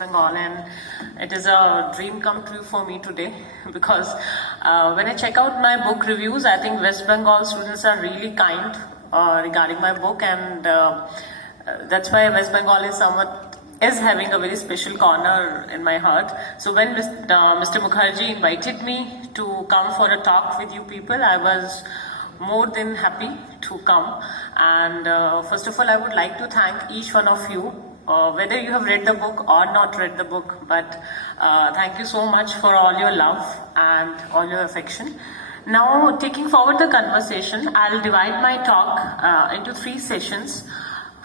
Bengal, and it is a dream come true for me today because when I check out my book reviews, I think West Bengal students are really kind regarding my book, and that's why West Bengal is having a very special corner in my heart. So when Mr. Mukherjee invited me to come for a talk with you people, I was more than happy to come. And first of all, I would like to thank each one of you, whether you have read the book or not read the book, but thank you so much for all your love and all your affection. Now, taking forward the conversation, I'll divide my talk into 3 sessions.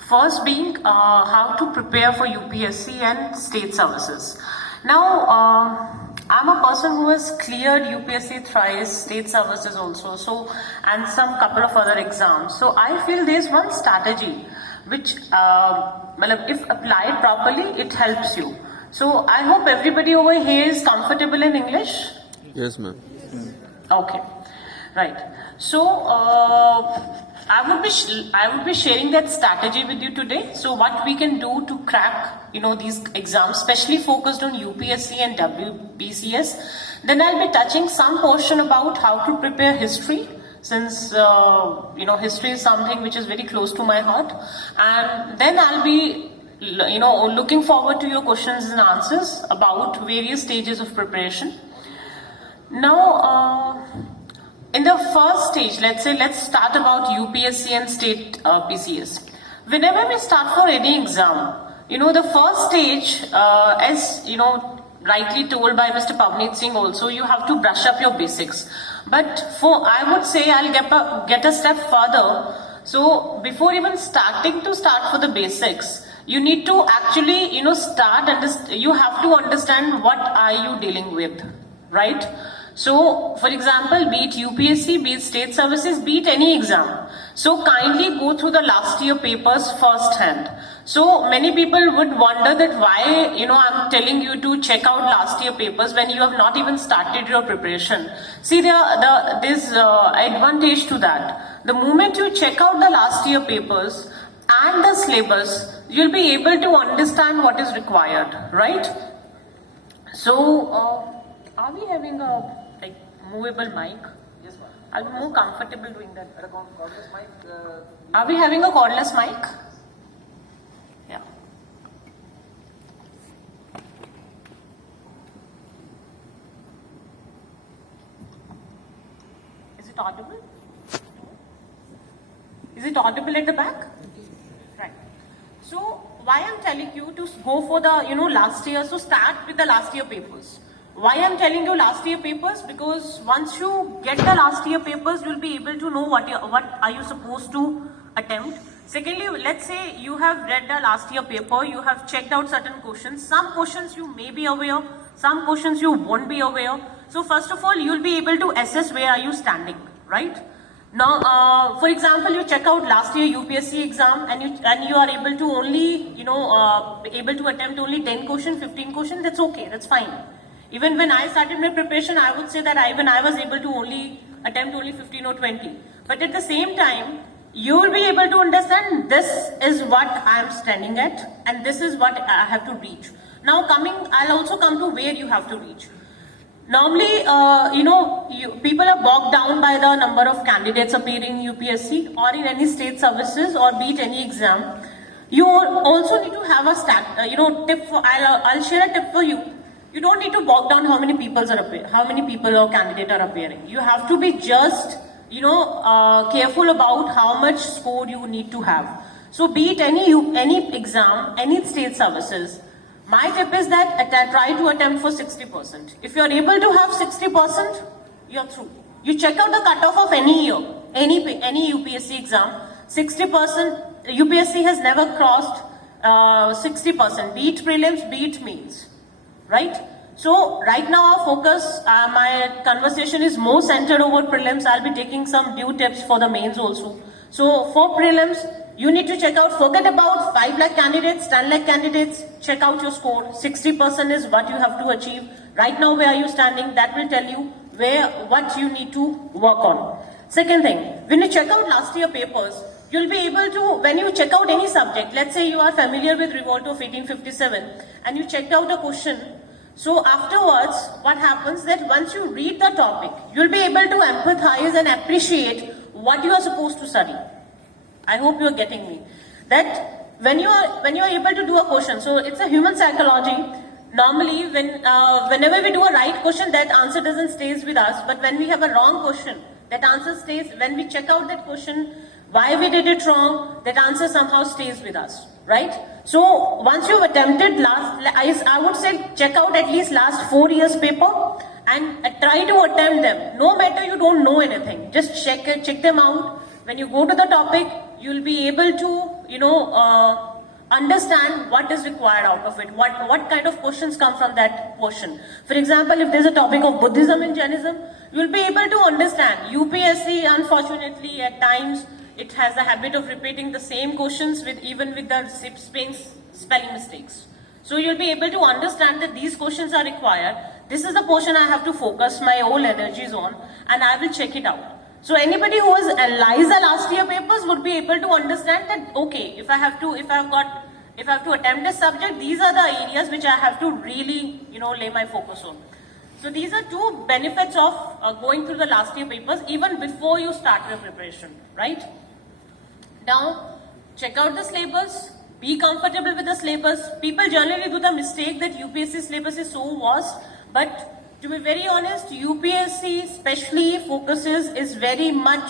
First being how to prepare for UPSC and state services. Now, I'm a person who has cleared UPSC thrice, state services also, and some couple of other exams. So I feel there's one strategy which, if applied properly, it helps you. So I hope everybody over here is comfortable in English. Yes, ma'am. Okay, right. So I would be sharing that strategy with you today. So what we can do to crack, these exams, especially focused on UPSC and WBCS. Then I'll be touching some portion about how to prepare history, since history is something which is very close to my heart. And then I'll be looking forward to your questions and answers about various stages of preparation. Now, in the first stage, let's start about UPSC and state PCS. Whenever we start for any exam, the first stage, as rightly told by Mr. Pavneet Singh also, you have to brush up your basics. But I would say I'll get a step further. So before even starting for the basics, you need to actually, you have to understand what are you dealing with, right? So, for example, be it UPSC, be it state services, be it any exam. So, kindly go through the last year papers first hand. So, many people would wonder that why, I'm telling you to check out last year papers when you have not even started your preparation. See, there's advantage to that. The moment you check out the last year papers and the syllabus, you'll be able to understand what is required, right? So, are we having a movable mic? Yes, ma'am. I'll be more comfortable doing that. At a cordless mic. Are we having a cordless mic? Yeah. Is it audible? Is it audible at the back? Right. So why I'm telling you to go for the last year? So start with the last year papers. Why I'm telling you last year papers? Because once you get the last year papers, you'll be able to know what are you supposed to attempt. Secondly, let's say you have read the last year paper, you have checked out certain questions. Some questions you may be aware, some questions you won't be aware. So first of all, you'll be able to assess where are you standing, right? Now, for example, you check out last year UPSC exam and you are able to only, able to attempt only 10 questions, 15 questions, that's okay, that's fine. Even when I started my preparation, I would say that I was able to attempt only 15 or 20. But at the same time, you will be able to understand this is what I am standing at and this is what I have to reach. Now I'll also come to where you have to reach. Normally, people are bogged down by the number of candidates appearing in UPSC or in any state services or be it any exam. You also need to have a tip for, I'll share a tip for you. You don't need to bog down how many people or candidates are appearing. You have to be just, careful about how much score you need to have. So be it any exam, any state services, my tip is that try to attempt for 60%. If you're able to have 60%, you're through. You check out the cutoff of any year, any UPSC exam, 60%, UPSC has never crossed 60%, be it prelims, be it mains. Right? So right now our focus, my conversation is more centered over prelims. I'll be taking some due tips for the mains also. So for prelims, you need to check out, forget about 5 lakh candidates, 10 lakh candidates, check out your score. 60% is what you have to achieve. Right now where are you standing? That will tell you what you need to work on. Second thing, when you check out last year papers, you'll be able to, when you check out any subject, let's say you are familiar with Revolt of 1857 and you checked out a question. So afterwards, what happens that once you read the topic, you'll be able to empathize and appreciate what you are supposed to study. I hope you are getting me. That when you are able to do a question, so it's a human psychology. Normally, whenever we do a right question, that answer doesn't stays with us. But when we have a wrong question, that answer stays. When we check out that question, why we did it wrong, that answer somehow stays with us, right? So once you've attempted I would say check out at least last 4 years paper and try to attempt them. No matter you don't know anything, just check them out. When you go to the topic, you'll be able to, understand what is required out of it, what kind of questions come from that question. For example, if there's a topic of Buddhism and Jainism, you'll be able to understand. UPSC, unfortunately, at times, it has a habit of repeating the same questions even with the spelling mistakes. So you'll be able to understand that these questions are required. This is the portion I have to focus my whole energies on, and I will check it out. So anybody who has analyzed the last year papers would be able to understand that, okay, if I have to attempt this subject, these are the areas which I have to really, lay my focus on. So these are two benefits of going through the last year papers even before you start your preparation, right? Now, check out the syllabus, be comfortable with the syllabus. People generally do the mistake that UPSC syllabus is so vast, but to be very honest, UPSC especially is very much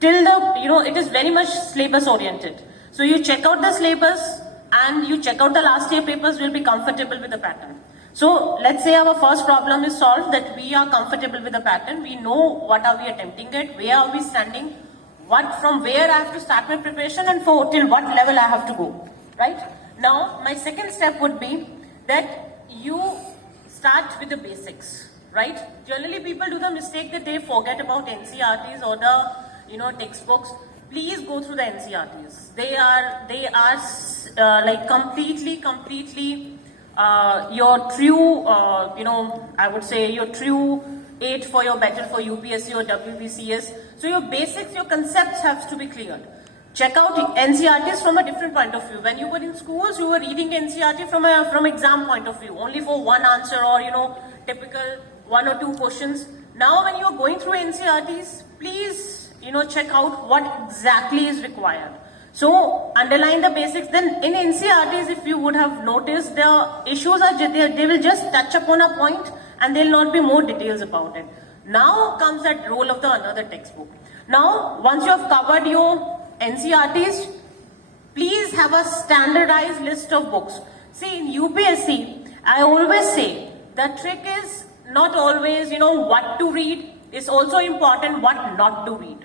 it is very much syllabus oriented. So you check out the syllabus and you check out the last year papers, you'll be comfortable with the pattern. So let's say our first problem is solved, that we are comfortable with the pattern. We know what are we attempting at, where are we standing, from where I have to start my preparation and till what level I have to go, right? Now, my second step would be that you start with the basics, right? Generally, people do the mistake that they forget about NCRTs or the, textbooks. Please go through the NCRTs. They are like completely your true, I would say your true aid for your better for UPSC or WBCS. So your basics, your concepts have to be cleared. Check out NCRTs from a different point of view. When you were in schools, you were reading NCRT from exam point of view, only for one answer or, typical 1 or 2 questions. Now when you are going through NCRTs, please, check out what exactly is required. So underline the basics. Then in NCRTs, if you would have noticed, the issues are they will just touch upon a point and there will not be more details about it. Now comes that role of the another textbook. Now, once you have covered your NCRTs, please have a standardized list of books. See, in UPSC, I always say the trick is not always, what to read. It's also important what not to read,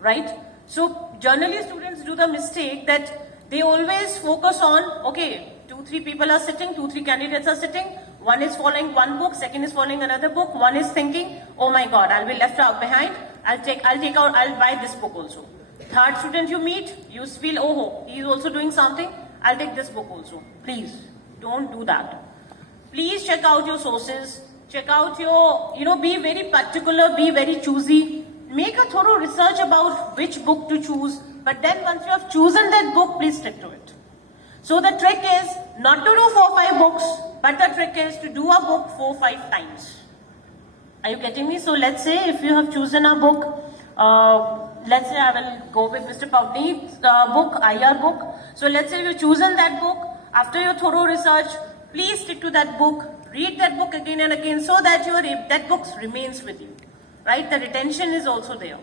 right? So generally students do the mistake that they always focus on, okay, 2-3 people are sitting, 2-3 candidates are sitting, one is following one book, second is following another book, one is thinking, oh my God, I'll be left out behind, I'll buy this book also. Third student you meet, you feel, oh, he is also doing something, I'll take this book also. Please, don't do that. Please check out your sources, check out your, be very particular, be very choosy. Make a thorough research about which book to choose, but then once you have chosen that book, please stick to it. So the trick is not to do 4-5 books, but the trick is to do a book 4-5 times. Are you getting me? So let's say if you have chosen a book, let's say I will go with Mr. Pavneet's book, IR book. So let's say you've chosen that book. After your thorough research, please stick to that book. Read that book again and again so that that book remains with you. Right? The retention is also there.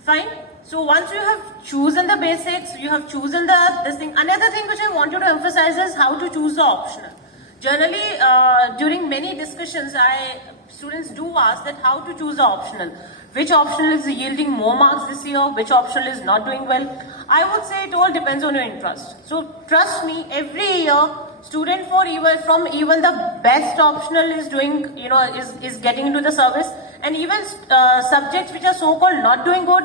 Fine? So once you have chosen the basics, you have chosen this thing. Another thing which I want you to emphasize is how to choose the optional. Generally, during many discussions, students do ask that how to choose the optional. Which optional is yielding more marks this year? Which optional is not doing well? I would say it all depends on your interest. So trust me, every year, student from even the best optional is doing, is getting into the service, and even subjects which are so-called not doing good,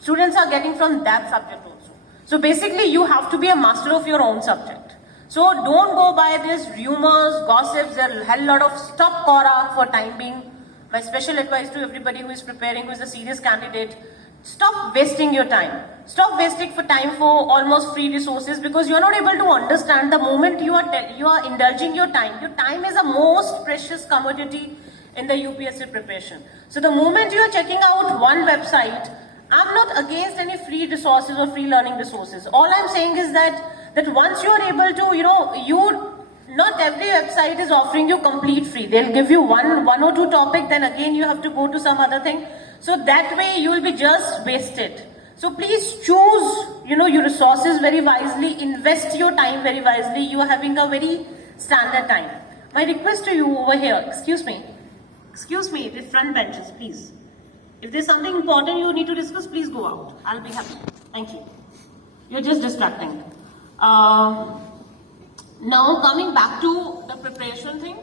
students are getting from that subject also. So basically, you have to be a master of your own subject. So don't go by these rumors, gossips. There are a hell lot of stop Quora for time being. My special advice to everybody who is preparing, who is a serious candidate, stop wasting your time. Stop wasting for time for almost free resources, because you're not able to understand the moment you are indulging your time. Your time is the most precious commodity in the UPSC preparation. So the moment you are checking out one website, I'm not against any free resources or free learning resources. All I'm saying is that once you are able to, not every website is offering you complete free. They'll give you one or two topic, then again you have to go to some other thing. So that way you will be just wasted. So please choose, your resources very wisely, invest your time very wisely. You are having a very standard time. My request to you over here, excuse me, the front benches, please. If there's something important you need to discuss, please go out. I'll be happy. Thank you. You're just distracting. Now coming back to the preparation thing.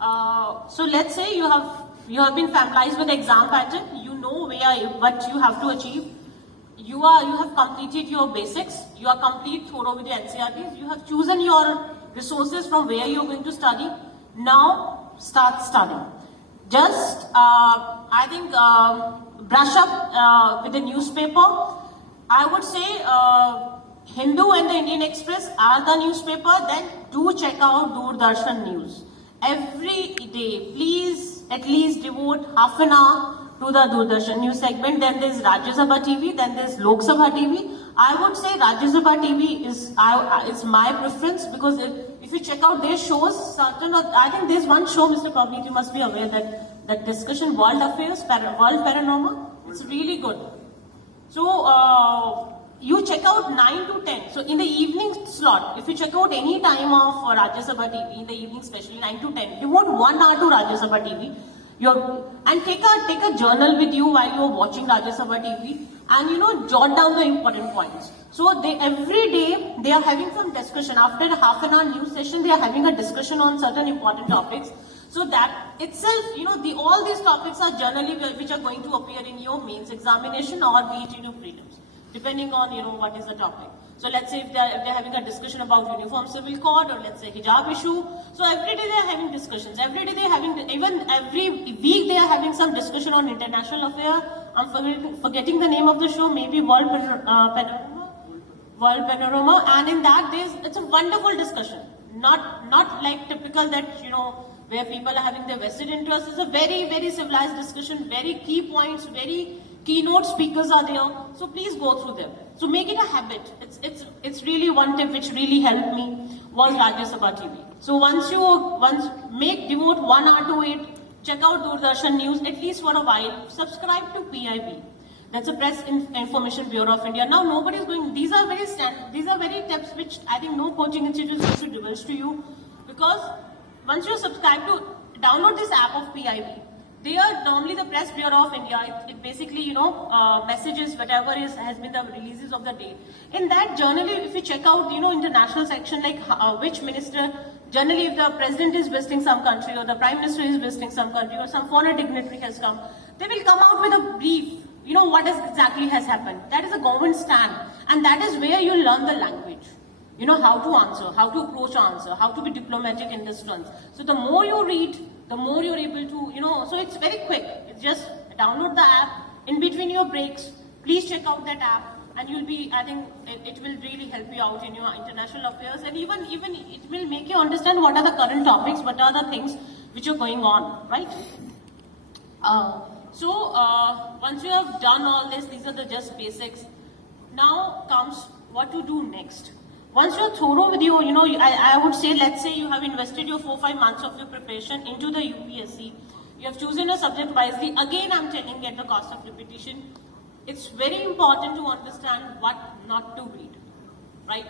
So let's say you have been familiarized with the exam pattern. You know what you have to achieve. You have completed your basics. You are complete thorough with the NCERTs. You have chosen your resources from where you're going to study. Now start studying. Just I think brush up with the newspaper. I would say Hindu and the Indian Express are the newspaper. Then do check out Doordarshan News every day. Please at least devote half an hour to the Doordarshan News segment. Then there's Rajya Sabha TV. Then there's Lok Sabha TV. I would say Rajya Sabha TV is my preference, because if you check out their shows, I think there's one show, Mr. Pavneet, you must be aware that discussion, World Affairs, World Paranormal, it's really good. So you check out 9 to 10. So in the evening slot, if you check out any time of Rajya Sabha TV, in the evening especially 9 to 10, devote 1 hour to Rajya Sabha TV. And take a journal with you while you're watching Rajya Sabha TV, and jot down the important points. So every day they are having some discussion. After a half an hour news session, they are having a discussion on certain important topics. So that itself, all these topics are generally which are going to appear in your mains examination or be it in your prelims, depending on what is the topic. So let's say if they're having a discussion about uniform civil code, or let's say hijab issue. So every day they are having discussions. Every day they are having, even every week they are having some discussion on international affair. I'm forgetting the name of the show. Maybe World Panorama. And in that it's a wonderful discussion. Not like typical that where people are having their vested interests. It's a very, very civilized discussion. Very key points. Very keynote speakers are there, so please go through them. So make it a habit. It's really one tip which really helped me was Rajya Sabha TV. So once devote 1 hour to it, check out Doordarshan News at least for a while. Subscribe to PIB. That's a Press Information Bureau of India. Now nobody is going. These are very tips which I think no coaching institute is going to divulge to you, because once you subscribe to download this app of PIB. They are normally the Press Bureau of India. It basically, messages, whatever has been the releases of the day. In that, generally, if you check out, international section, like which minister, generally if the president is visiting some country, or the prime minister is visiting some country, or some foreign dignitary has come, they will come out with a brief, what exactly has happened. That is a government stand. And that is where you learn the language. How to answer, how to approach answer, how to be diplomatic in this front. So the more you read, the more you're able to, so it's very quick. It's just download the app in between your breaks. Please check out that app, and you'll be, I think it will really help you out in your international affairs, and even it will make you understand what are the current topics, what are the things which are going on, right? So once you have done all this, these are the just basics. Now comes what to do next. Once you're thorough with I would say, let's say you have invested your 4-5 months of your preparation into the UPSC. You have chosen a subject wisely. Again, I'm telling you at the cost of repetition, it's very important to understand what not to read, right?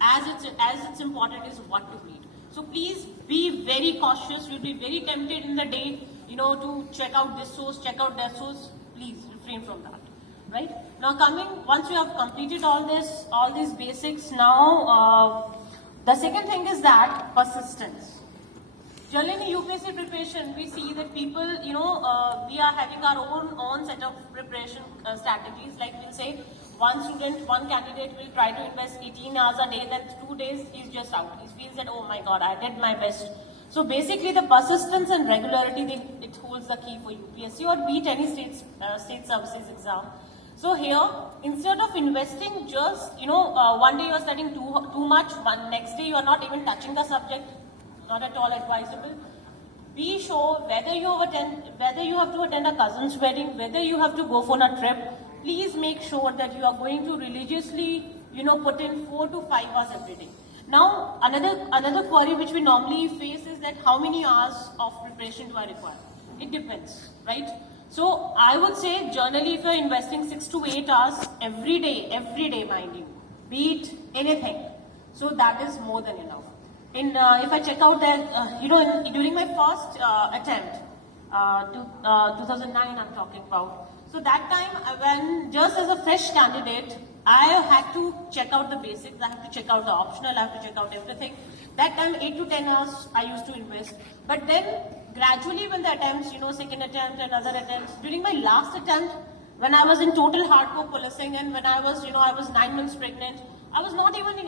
As it's important is what to read. So please be very cautious. You'll be very tempted in the day, to check out this source, check out that source. Please refrain from that. Right? Now once you have completed all these basics, now the second thing is that persistence. Generally in UPSC preparation, we see that people, we are having our own set of preparation strategies. Like we'll say, one candidate will try to invest 18 hours a day, then 2 days he's just out. He feels that, oh my God, I did my best. So basically the persistence and regularity, it holds the key for UPSC or beat any state services exam. So here, instead of investing just, one day you're studying too much, next day you're not even touching the subject, not at all advisable. Be sure whether you have to attend a cousin's wedding, whether you have to go for a trip, please make sure that you are going to religiously, put in 4 to 5 hours every day. Now, another query which we normally face is that how many hours of preparation do I require? It depends, right? So I would say generally if you're investing 6 to 8 hours every day, mind you, be it anything, so that is more than enough. If I check out that, during my first attempt, 2009 I'm talking about. So that time, when just as a fresh candidate, I had to check out the basics, I have to check out the optional, I have to check out everything. That time, 8 to 10 hours I used to invest. But then, gradually when the attempts, second attempt and other attempts, during my last attempt, when I was in total hardcore policing and when I was 9 months pregnant, I was not even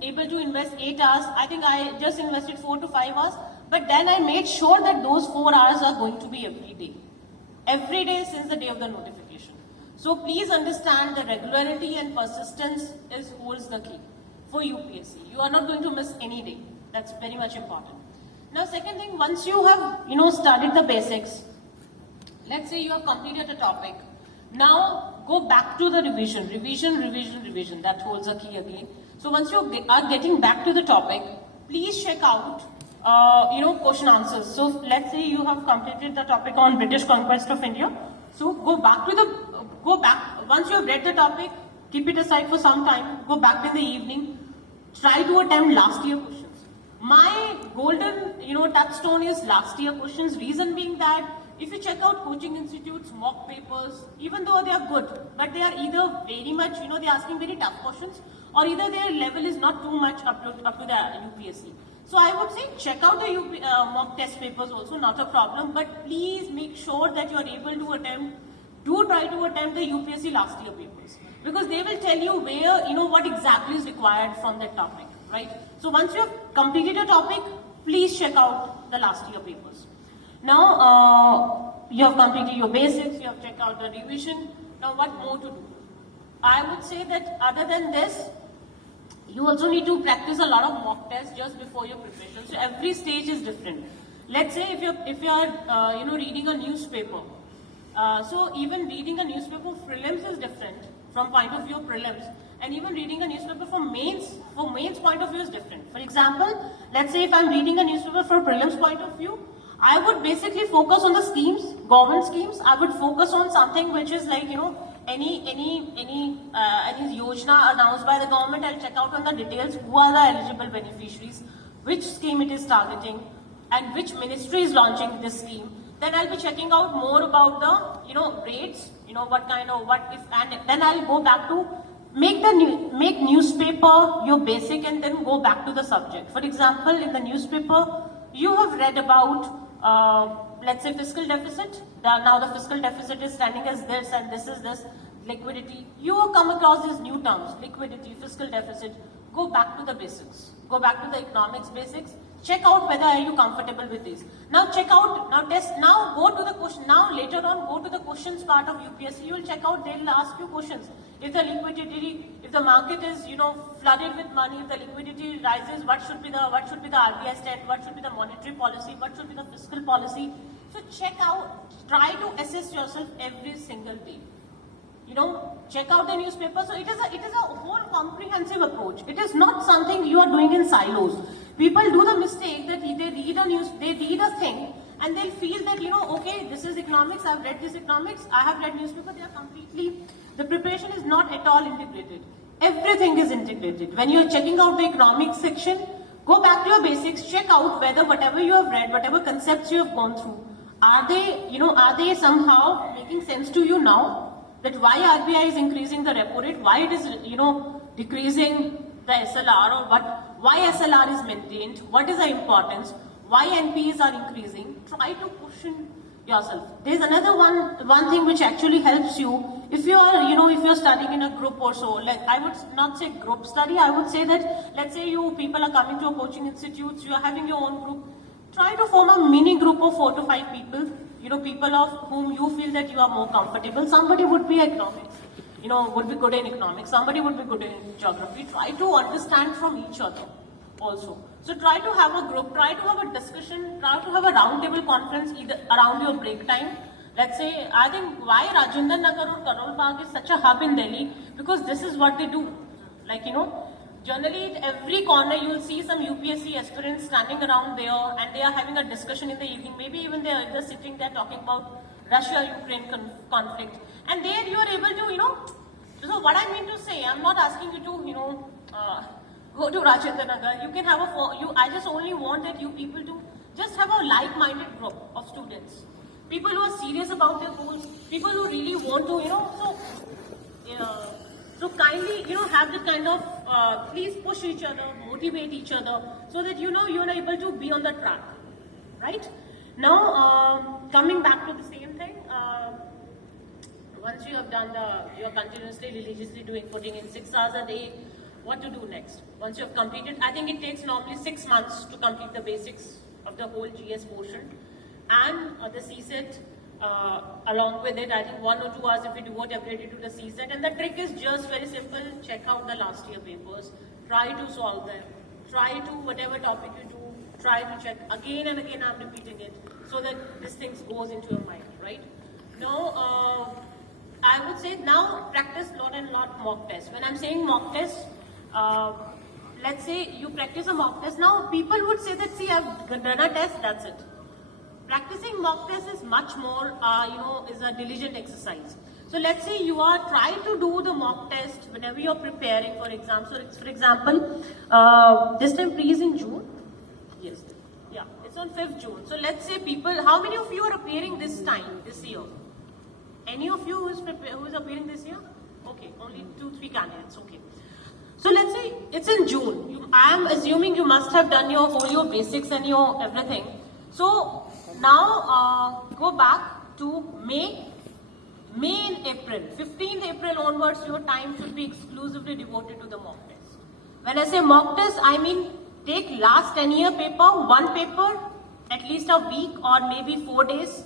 able to invest 8 hours. I think I just invested 4 to 5 hours. But then I made sure that those 4 hours are going to be every day. Every day since the day of the notification. So please understand the regularity and persistence holds the key for UPSC. You are not going to miss any day. That's very much important. Now second thing, once you have studied the basics, let's say you have completed a topic. Now go back to the revision. That holds the key again. So once you are getting back to the topic, please check out question answers. So let's say you have completed the topic on British conquest of India. So go back once you have read the topic, keep it aside for some time, go back in the evening, try to attempt last year questions. My golden touchstone is last year questions. Reason being that if you check out coaching institutes, mock papers, even though they are good, but they are either very much, they are asking very tough questions, or either their level is not too much up to the UPSC. So I would say check out the mock test papers also, not a problem, but please make sure that you are able to try to attempt the UPSC last year papers. Because they will tell you where, what exactly is required from that topic, right? So once you have completed a topic, please check out the last year papers. Now, you have completed your basics, you have checked out the revision. Now what more to do? I would say that other than this, you also need to practice a lot of mock tests just before your preparation. So every stage is different. Let's say if you're reading a newspaper. So even reading a newspaper prelims is different from point of view of prelims, and even reading a newspaper for mains point of view is different. For example, let's say if I'm reading a newspaper for prelims point of view, I would basically focus on the schemes, government schemes. I would focus on something which is like any yojana announced by the government. I'll check out on the details, who are the eligible beneficiaries, which scheme it is targeting, and which ministry is launching this scheme. Then I'll be checking out more about the rates, and then I'll go back to make newspaper your basic and then go back to the subject. For example, in the newspaper, you have read about let's say fiscal deficit. Now the fiscal deficit is standing as this and this is this. Liquidity. You have come across these new terms, liquidity, fiscal deficit. Go back to the basics. Go back to the economics basics. Check out whether are you comfortable with these. Now check out, now test, now go to the question, now later on go to the questions part of UPSC. You will check out, they will ask you questions. If the liquidity, if the market is, flooded with money, if the liquidity rises, what should be the RBI stand, what should be the monetary policy, what should be the fiscal policy. So check out, try to assess yourself every single day. Check out the newspaper. So it is a whole comprehensive approach. It is not something you are doing in silos. People do the mistake that they read a thing and they feel that, okay, this is economics, I've read this economics, I have read newspaper, the preparation is not at all integrated. Everything is integrated. When you're checking out the economics section, go back to your basics, check out whether whatever you have read, whatever concepts you have gone through, are they somehow making sense to you now? That why RBI is increasing the repo rate, why it is, decreasing the SLR, or why SLR is maintained, what is the importance, why NPAs are increasing. Try to question yourself. There's another one thing which actually helps you if you are, if you're studying in a group or so. Like I would not say group study. I would say that let's say you people are coming to a coaching institute, you are having your own group. Try to form a mini group of 4 to 5 people. people of whom you feel that you are more comfortable. Somebody would be economics, would be good in economics. Somebody would be good in geography. Try to understand from each other also. So try to have a group, try to have a discussion, try to have a roundtable conference either around your break time. Let's say, I think why Rajendra Nagar or Karol Bagh is such a hub in Delhi, because this is what they do. Like, generally at every corner you will see some UPSC aspirants standing around there and they are having a discussion in the evening. Maybe even they are sitting there talking about Russia-Ukraine conflict. And there you are able to, so what I mean to say, I'm not asking you to, go to Rajendra Nagar. You can have I just only want that you people to just have a like-minded group of students. People who are serious about their goals, people who really want to, so kindly, have this kind of, please push each other, motivate each other, so that, you are able to be on the track, right? Now, coming back to the same thing, once you have done you're continuously, religiously putting in 6 hours a day, what to do next? Once you have completed, I think it takes normally 6 months to complete the basics of the whole GS portion. And the CSET, along with it, I think 1 or 2 hours if you devote every day to the CSET. And the trick is just very simple. Check out the last year papers. Try to solve them. Try to, whatever topic you do, try to check again and again. I'm repeating it so that this thing goes into your mind, right? Now, I would say now practice lot and lot mock tests. When I'm saying mock tests, let's say you practice a mock test. Now, people would say that, see, I've done a test, that's it. Practicing mock test is much more, is a diligent exercise. So let's say you are trying to do the mock test whenever you're preparing for exams. So for example, this time pre is in June. Yes. Yeah, it's on 5th June. So let's say people, how many of you are appearing this year? Any of you who is appearing this year? Okay, only 2-3 candidates. Okay. So let's say it's in June. I am assuming you must have done your basics and your everything. So now go back to May and April. 15th April onwards, your time should be exclusively devoted to the mock test. When I say mock test, I mean take last 10-year paper, one paper, at least a week or maybe 4 days.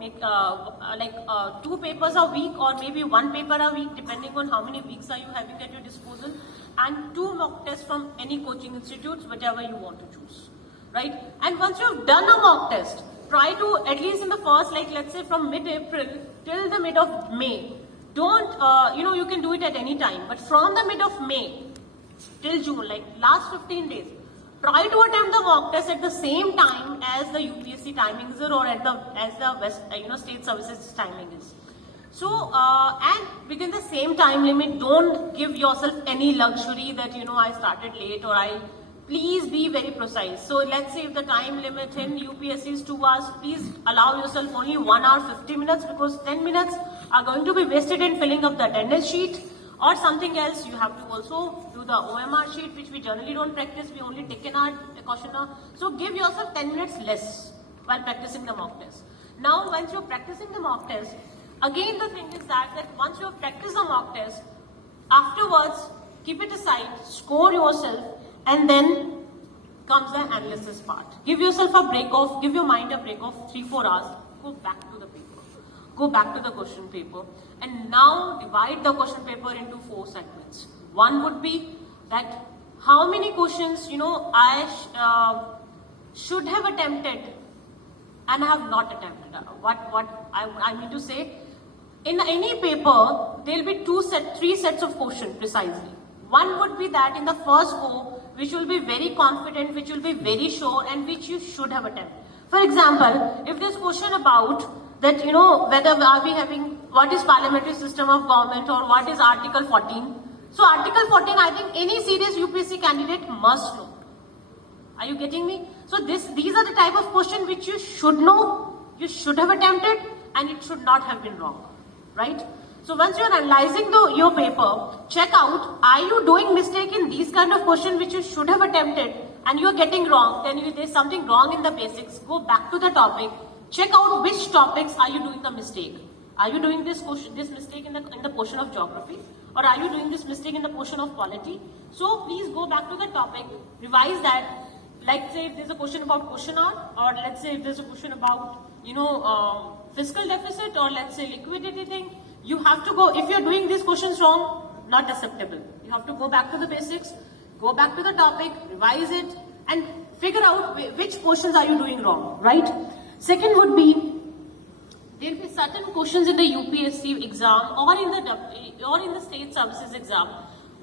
Make 2 papers a week or maybe 1 paper a week, depending on how many weeks are you having at your disposal, and 2 mock tests from any coaching institutes, whichever you want to choose, right? And once you have done a mock test, try to, at least in the first, let's say from mid-April till the mid of May, don't, you can do it at any time, but from the mid of May till June, last 15 days, try to attempt the mock test at the same time as the UPSC timings are or as the state services timing is. So, and within the same time limit, don't give yourself any luxury that, I started late or please be very precise. So let's say if the time limit in UPSC is 2 hours, please allow yourself only 1 hour 50 minutes because 10 minutes are going to be wasted in filling up the attendance sheet or something else. You have to also do the OMR sheet, which we generally don't practice. We only take in our questionnaire. So give yourself 10 minutes less while practicing the mock test. Now, once you're practicing the mock test, again the thing is that once you have practiced the mock test, afterwards, keep it aside, score yourself, and then comes the analysis part. Give yourself a break off, give your mind a break of 3-4 hours, go back to the paper, go back to the question paper, and now divide the question paper into 4 segments. One would be that how many questions, I should have attempted and have not attempted. What I mean to say, in any paper, there will be 3 sets of questions precisely. One would be that in the first go, which will be very confident, which will be very sure, and which you should have attempted. For example, if there's question about that, whether are we having, what is parliamentary system of government or what is Article 14. So Article 14, I think any serious UPSC candidate must know. Are you getting me? So these are the type of question which you should know, you should have attempted, and it should not have been wrong, right? So once you are analyzing your paper, check out, are you doing mistake in these kind of questions which you should have attempted and you are getting wrong, then there's something wrong in the basics, go back to the topic, check out which topics are you doing the mistake. Are you doing this mistake in the portion of geography, or are you doing this mistake in the portion of polity? So please go back to the topic, revise that, Like say if there's a question about question hour, or let's say if there's a question about, fiscal deficit, or let's say liquidity thing, you have to go, if you're doing these questions wrong, not acceptable. You have to go back to the basics, go back to the topic, revise it, and figure out which portions are you doing wrong, right? Second would be, there will be certain questions in the UPSC exam or in the state services exam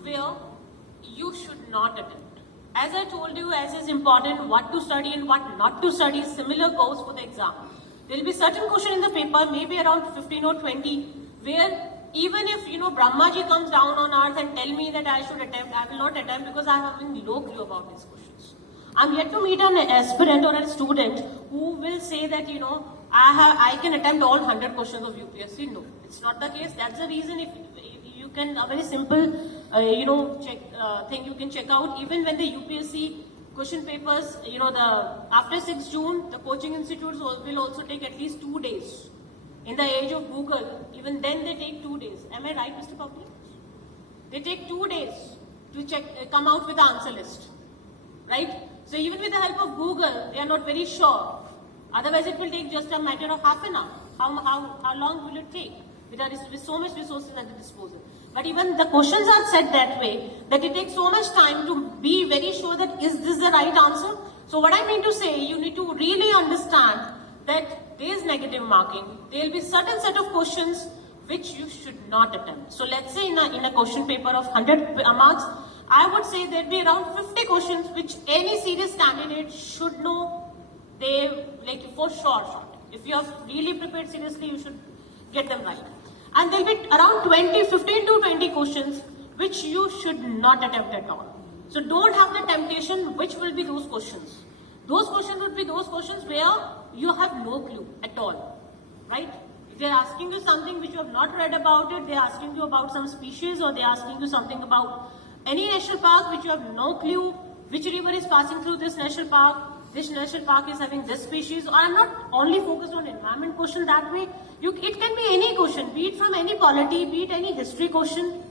where you should not attempt. As I told you, as is important what to study and what not to study, similar goes for the exam. There will be certain question in the paper, maybe around 15 or 20, where even if Brahmaji comes down on earth and tell me that I should attempt, I will not attempt because I have having no clue about these questions. I'm yet to meet an aspirant or a student who will say that I can attempt all 100 questions of UPSC. No, it's not the case. That's the reason if you can, a very simple thing you can check out. Even when the UPSC question papers, after 6 June, the coaching institutes will also take at least 2 days. In the age of Google, even then they take 2 days. Am I right, Mr. Public? They take 2 days to come out with the answer list, right? So even with the help of Google, they are not very sure. Otherwise, it will take just a matter of half an hour. How long will it take? With so much resources at the disposal. But even the questions are set that way that it takes so much time to be very sure that is this the right answer. So what I mean to say, you need to really understand that there is negative marking. There will be certain set of questions which you should not attempt. So let's say in a question paper of 100 marks, I would say there will be around 50 questions which any serious candidate should know. They for sure. If you have really prepared seriously, you should get them right. And there will be around 15 to 20 questions which you should not attempt at all. So don't have the temptation. Which will be those questions? Those questions would be those questions where you have no clue at all, right? If they're asking you something which you have not read about it, they're asking you about some species, or they're asking you something about any national park which you have no clue, which river is passing through this national park, this national park is having this species, or I'm not only focused on environment question that way. It can be any question, be it from any polity, be it any history question,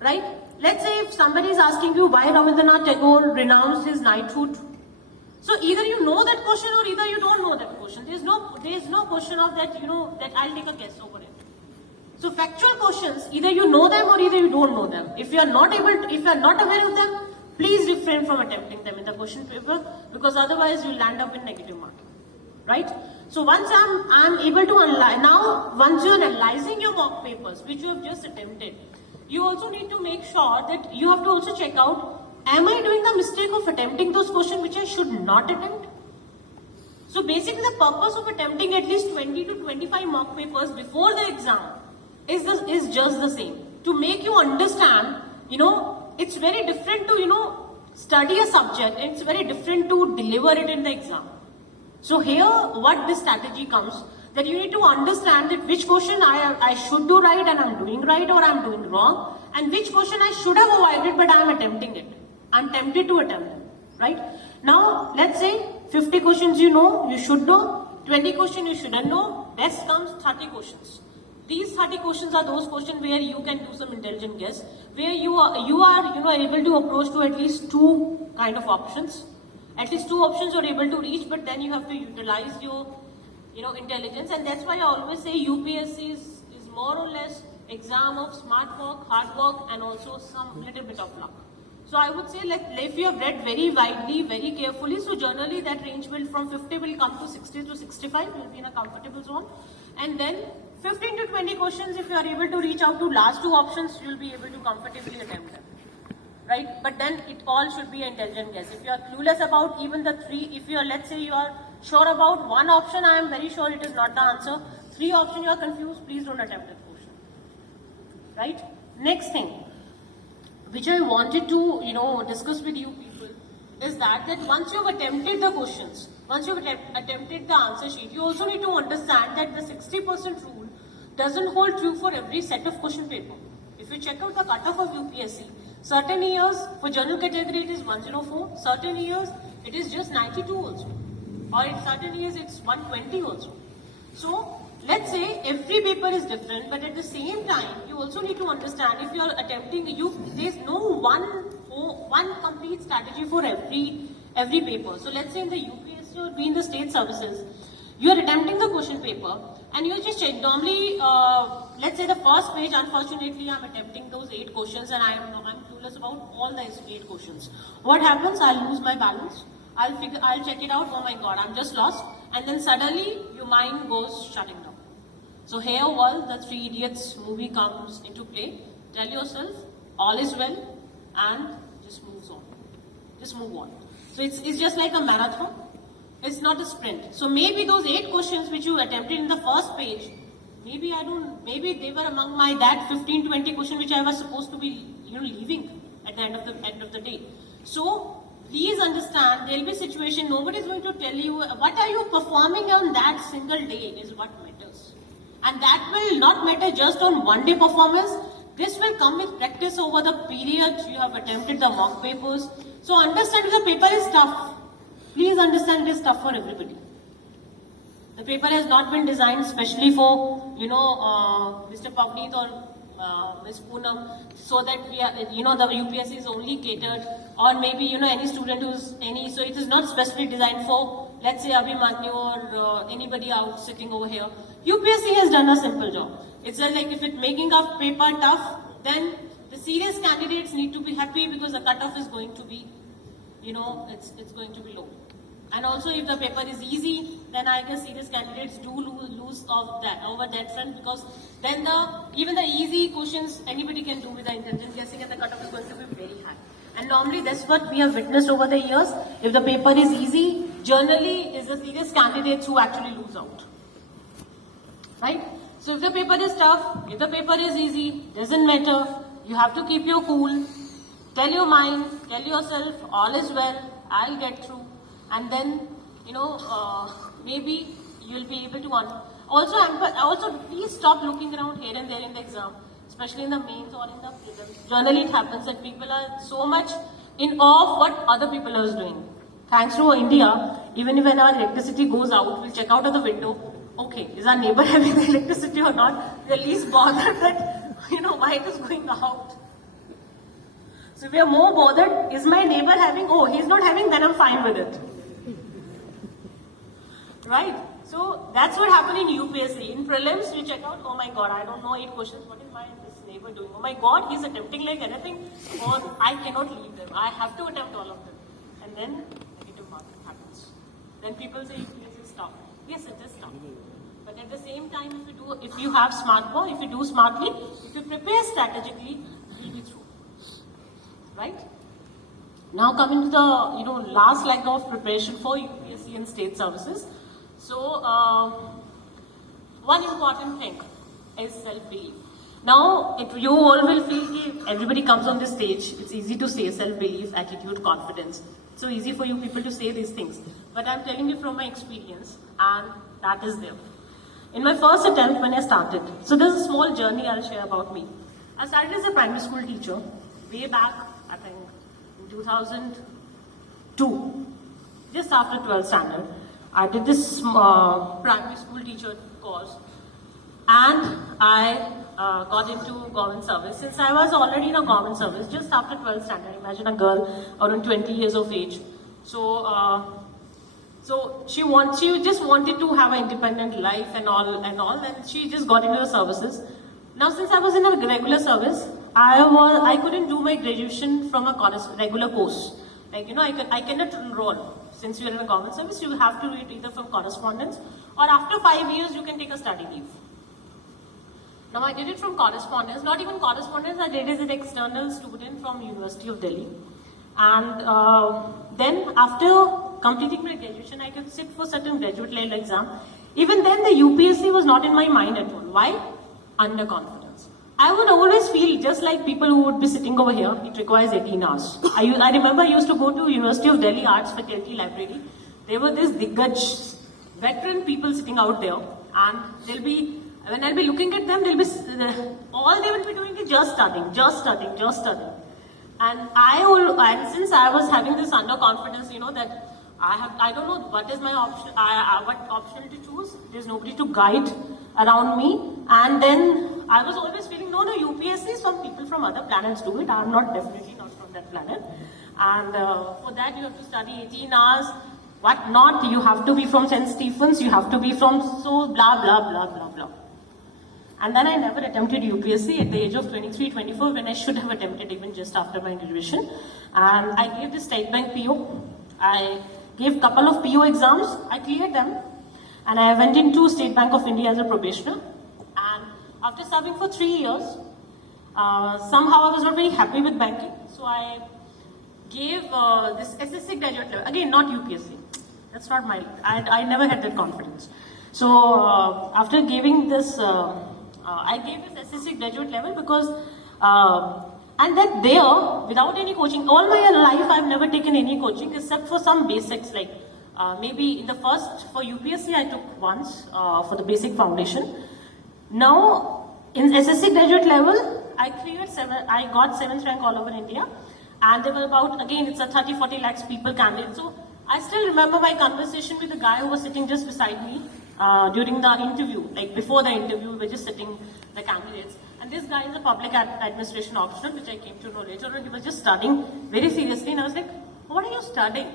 right? Let's say if somebody is asking you why Rabindranath Tagore renounced his knighthood. So either you know that question or either you don't know that question. There is no question of that, that I'll take a guess over it. So factual questions, either you know them or either you don't know them. If you are not aware of them, please refrain from attempting them in the question paper, because otherwise you'll land up in negative marking, right? So once I'm able to analyze, now once you're analyzing your mock papers, which you have just attempted, you also need to make sure that you have to also check out, am I doing the mistake of attempting those questions which I should not attempt? So basically the purpose of attempting at least 20 to 25 mock papers before the exam is just the same. To make you understand, it's very different to, study a subject, and it's very different to deliver it in the exam. So here, what this strategy comes, that you need to understand that which question I should do right and I'm doing right, or I'm doing wrong, and which question I should have avoided but I'm attempting it. I'm tempted to attempt them, right? Now, let's say 50 questions you should know, 20 questions you shouldn't know, rest comes 30 questions. These 30 questions are those questions where you can do some intelligent guess, where you are able to approach to at least 2 kind of options. At least 2 options you're able to reach, but then you have to utilize your intelligence, and that's why I always say UPSC is more or less exam of smart work, hard work, and also some little bit of luck. So I would say, if you have read very widely, very carefully, so generally that range will from 50 will come to 60 to 65, will be in a comfortable zone, and then 15 to 20 questions, if you are able to reach out to last 2 options, you will be able to comfortably attempt them, right? But then it all should be an intelligent guess. If you are clueless about even the 3, if you are, let's say you are sure about 1 option, I am very sure it is not the answer. 3 options you are confused, please don't attempt that question, right? Next thing, which I wanted to, discuss with you people, is that once you have attempted the questions, once you have attempted the answer sheet, you also need to understand that the 60% rule doesn't hold true for every set of question paper. If you check out the cutoff of UPSC, certain years for general category it is 104, certain years it is just 92 also, or in certain years it's 120 also. So let's say every paper is different, but at the same time you also need to understand, if you are attempting, there's no one complete strategy for every every paper. So let's say in the UPSC or be in the state services, you are attempting the question paper and you just check. Normally, let's say the first page, unfortunately, I'm attempting those 8 questions and I'm clueless about all those 8 questions. What happens? I'll lose my balance. I'll check it out. Oh my God, I'm just lost. And then suddenly your mind goes shutting down. So here was the Three Idiots movie comes into play. Tell yourself all is well and just moves on. Just move on. So it's just like a marathon. It's not a sprint. So maybe those 8 questions which you attempted in the first page, maybe they were among my that 15, 20 questions which I was supposed to be, leaving at the end of the day. So please understand, there will be a situation, nobody is going to tell you what are you performing on that single day is what matters. And that will not matter just on one day performance. This will come with practice over the period you have attempted the mock papers. So understand if the paper is tough. Please understand it is tough for everybody. The paper has not been designed specially for, Mr. Pavneet or Ms. Poonam, so that we are, the UPSC is only catered, or maybe, any student so it is not specially designed for, let's say, Abhimanyu or anybody out sitting over here. UPSC has done a simple job. It's just like if it's making a paper tough, then the serious candidates need to be happy because the cutoff is going to be, it's going to be low. And also if the paper is easy, then I guess serious candidates do lose over that front, because then even the easy questions anybody can do with the intelligent guessing and the cutoff is going to be very high. And normally that's what we have witnessed over the years. If the paper is easy, generally is the serious candidates who actually lose out. Right? So if the paper is tough, if the paper is easy, doesn't matter. You have to keep your cool. Tell your mind, tell yourself, all is well, I'll get through. And then, maybe you'll be able to Also, please stop looking around here and there in the exam, especially in the mains or in the prelims. Generally, it happens that people are so much in awe of what other people are doing. Thanks to India, even when our electricity goes out, we'll check out of the window. Okay, is our neighbor having the electricity or not? We're at least bothered that, why it is going out. So we are more bothered, is my neighbor having, he's not having, then I'm fine with it. Right? So that's what happened in UPSC. In prelims, we check out, oh my God, I don't know 8 questions. What is this neighbor doing? Oh my God, he's attempting like anything. Or I cannot leave them. I have to attempt all of them. And then negative mark happens. Then people say UPSC is tough. Yes, it is tough. But at the same time, if you have smart work, if you do smartly, if you prepare strategically, you'll be through. Right? Now coming to the last leg of preparation for UPSC and state services. So one important thing is self-belief. Now you all will feel everybody comes on this stage. It's easy to say self-belief, attitude, confidence. It's so easy for you people to say these things. But I'm telling you from my experience, and that is there. In my first attempt when I started, so there's a small journey I'll share about me. I started as a primary school teacher way back, I think, in 2002, just after 12th standard. I did this primary school teacher course, and I got into government service. Since I was already in a government service, just after 12th standard, imagine a girl around 20 years of age. So she just wanted to have an independent life and all, and she just got into the services. Now, since I was in a regular service, I couldn't do my graduation from a regular course. Like, I cannot enroll. Since you are in a government service, you have to read either from correspondence, or after 5 years, you can take a study leave. Now, I did it from correspondence, not even correspondence, I did it as an external student from University of Delhi. And then after completing my graduation, I could sit for certain graduate level exam. Even then, the UPSC was not in my mind at all. Why? Underconfidence. I would always feel just like people who would be sitting over here, it requires 18 hours. I remember I used to go to University of Delhi Arts Faculty Library. There were these Diggaj, veteran people sitting out there, and when I'll be looking at them, all they will be doing is just studying. And since I was having this underconfidence, that I don't know what is my option, what option to choose. There's nobody to guide around me. And then I was always feeling, no, UPSC, some people from other planets do it. I'm definitely not from that planet. And for that you have to study 18 hours. What not? You have to be from St. Stephen's, you have to be from so blah, blah, blah, blah, blah. And then I never attempted UPSC at the age of 23, 24 when I should have attempted even just after my graduation. And I gave the State Bank PO. I gave couple of PO exams. I cleared them. And I went into State Bank of India as a probationer. And after serving for 3 years, somehow I was not very happy with banking. So I gave this SSC graduate level. Again, not UPSC. That's not my, I never had that confidence. So after giving this, I gave this SSC graduate level because, and then there, without any coaching, all my life I've never taken any coaching except for some basics, like maybe in the first, for UPSC I took once for the basic foundation. Now, in SSC graduate level, I got 7th rank all over India. And there were about, again, it's a 30-40 lakhs people candidate. So I still remember my conversation with the guy who was sitting just beside me during the interview. Like before the interview, we were just sitting, the candidates. And this guy is a public administration optional, which I came to know later. And he was just studying very seriously. And I was like, what are you studying?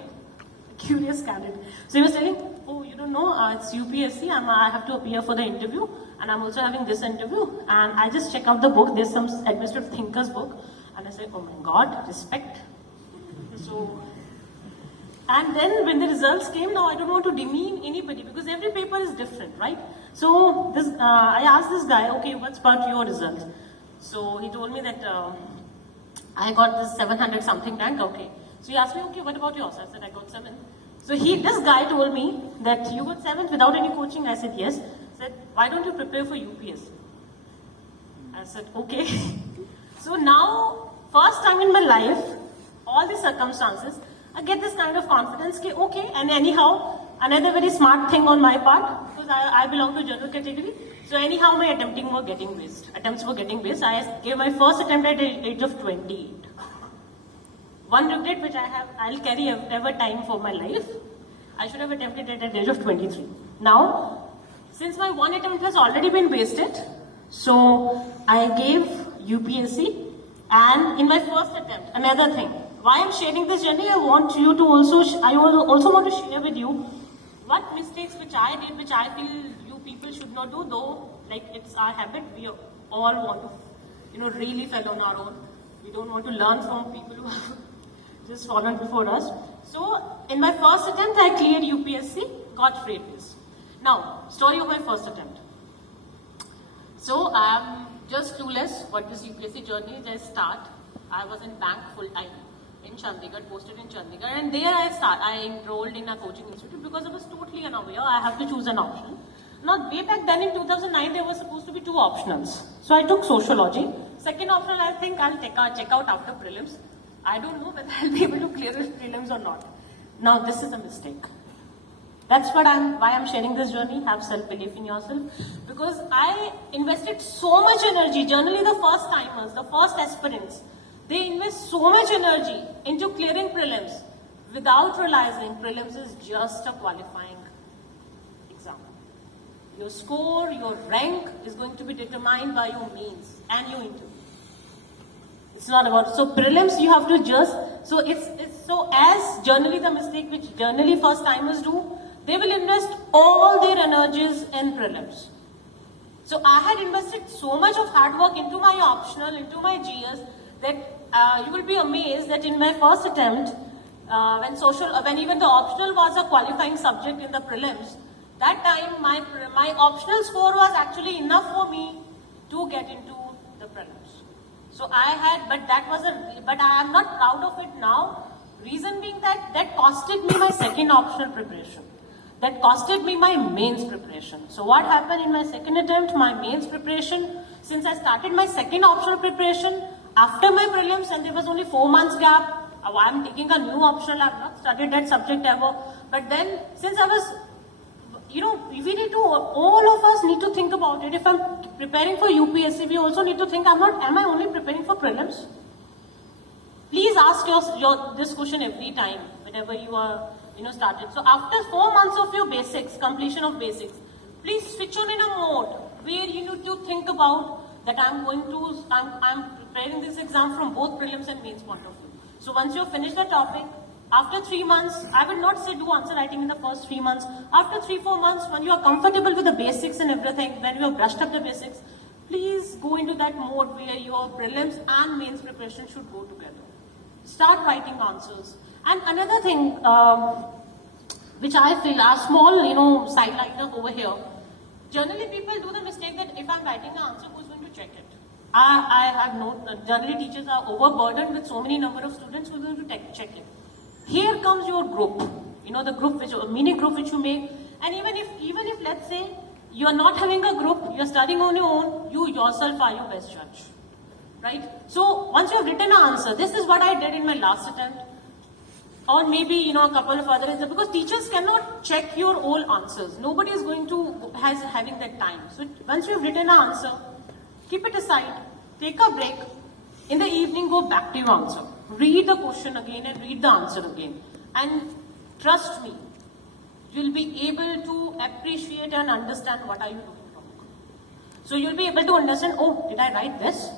Curious candidate. So he was telling, oh, you don't know, it's UPSC. I have to appear for the interview. And I'm also having this interview. And I just check out the book. There's some administrative thinkers book. And I said, oh my God, respect. So, and then when the results came, now I don't want to demean anybody because every paper is different, right? So this, I asked this guy, okay, what's about your result? So he told me that I got this 700 something rank, okay. So he asked me, okay, what about yours? I said, I got 7. So this guy told me that you got 7th without any coaching. I said, yes. He said, why don't you prepare for UPSC? I said, okay. So now, first time in my life, all the circumstances, I get this kind of confidence, okay, and anyhow, another very smart thing on my part, because I belong to general category, so anyhow my attempts were getting waste. I gave my first attempt at the age of 28. One regret which I'll carry ever time for my life, I should have attempted it at the age of 23. Now, since my one attempt has already been wasted, so I gave UPSC, and in my first attempt, another thing, why I'm sharing this journey, I want you to also, I also want to share with you what mistakes which I did, which I feel you people should not do, though, like it's our habit, we all want to, really fail on our own. We don't want to learn from people who have just fallen before us. So, in my first attempt, I cleared UPSC, got straight A's. Now, story of my first attempt. So, I'm just clueless what this UPSC journey is. I was in bank full time in Chandigarh, posted in Chandigarh, and there I enrolled in a coaching institute because I was totally unaware. I have to choose an option. Now, way back then in 2009, there were supposed to be 2 optionals. So I took sociology. Second optional, I think I'll check out after prelims. I don't know whether I'll be able to clear the prelims or not. Now, this is a mistake. That's why I'm sharing this journey. Have self-belief in yourself. Because I invested so much energy. Generally, the first timers, the first aspirants, they invest so much energy into clearing prelims without realizing prelims is just a qualifying exam. Your score, your rank is going to be determined by your means and your interview. It's not about, so prelims you have to just, so it's so as generally the mistake which generally first timers do, they will invest all their energies in prelims. So I had invested so much of hard work into my optional, into my GS, that you will be amazed that in my first attempt, when even the optional was a qualifying subject in the prelims, that time my optional score was actually enough for me to get into the prelims. So I had, but I am not proud of it now. Reason being that costed me my second optional preparation. That costed me my mains preparation. So what happened in my second attempt, my mains preparation, since I started my second optional preparation after my prelims and there was only 4 months gap, I'm taking a new optional, I've not studied that subject ever. But then, since I was, we need to, all of us need to think about it. If I'm preparing for UPSC, we also need to think, am I only preparing for prelims? Please ask this question every time, whenever you are, started. So after 4 months of your basics, completion of basics, please switch on in a mode where you need to think about that I'm preparing this exam from both prelims and mains point of view. So once you finish the topic, after 3 months, I will not say do answer writing in the first 3 months. After 3-4 months, when you are comfortable with the basics and everything, when you have brushed up the basics, please go into that mode where your prelims and mains preparation should go together. Start writing answers. And another thing, which I feel are small, sideliner over here. Generally, people do the mistake that if I'm writing an answer, who's going to check it? I have known generally teachers are overburdened with so many number of students who are going to check it. Here comes your group, the group which a mini group which you make, and even if let's say you are not having a group, you are studying on your own, you yourself are your best judge, right? So once you have written an answer, this is what I did in my last attempt, or maybe a couple of other answers, because teachers cannot check your all answers. Nobody is going to having that time. So once you have written an answer, keep it aside, take a break. In the evening, go back to your answer. Read the question again and read the answer again. And trust me, you'll be able to appreciate and understand what are you doing wrong. So you'll be able to understand, oh, did I write this?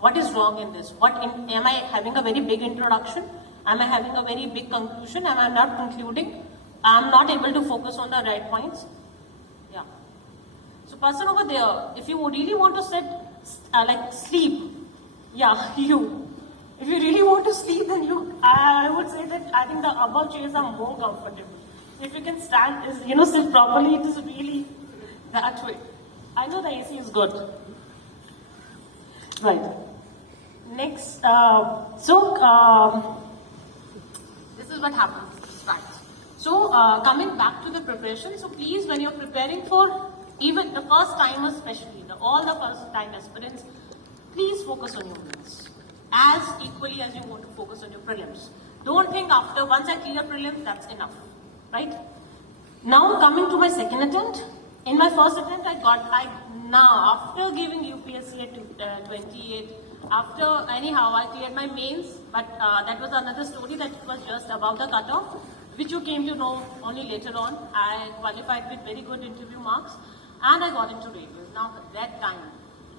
What is wrong in this? Am I having a very big introduction? Am I having a very big conclusion? Am I not concluding? I'm not able to focus on the right points. Yeah. So person over there, if you really want to sit, sleep, yeah, you. If you really want to sleep, then I would say that I think the above chairs are more comfortable. If you can stand, sit properly, it is really that way. I know the AC is good. Right. Next, this is what happens. Right. So, coming back to the preparation, so please, when you're preparing for even the first time, especially all the first time aspirants, please focus on your mains as equally as you want to focus on your prelims. Don't think after once I clear prelims, that's enough, right? Now coming to my second attempt. In my first attempt, after giving UPSC at 28, I cleared my mains, but that was another story. That was just above the cutoff, which you came to know only later on. I qualified with very good interview marks, and I got into railways. Now that time,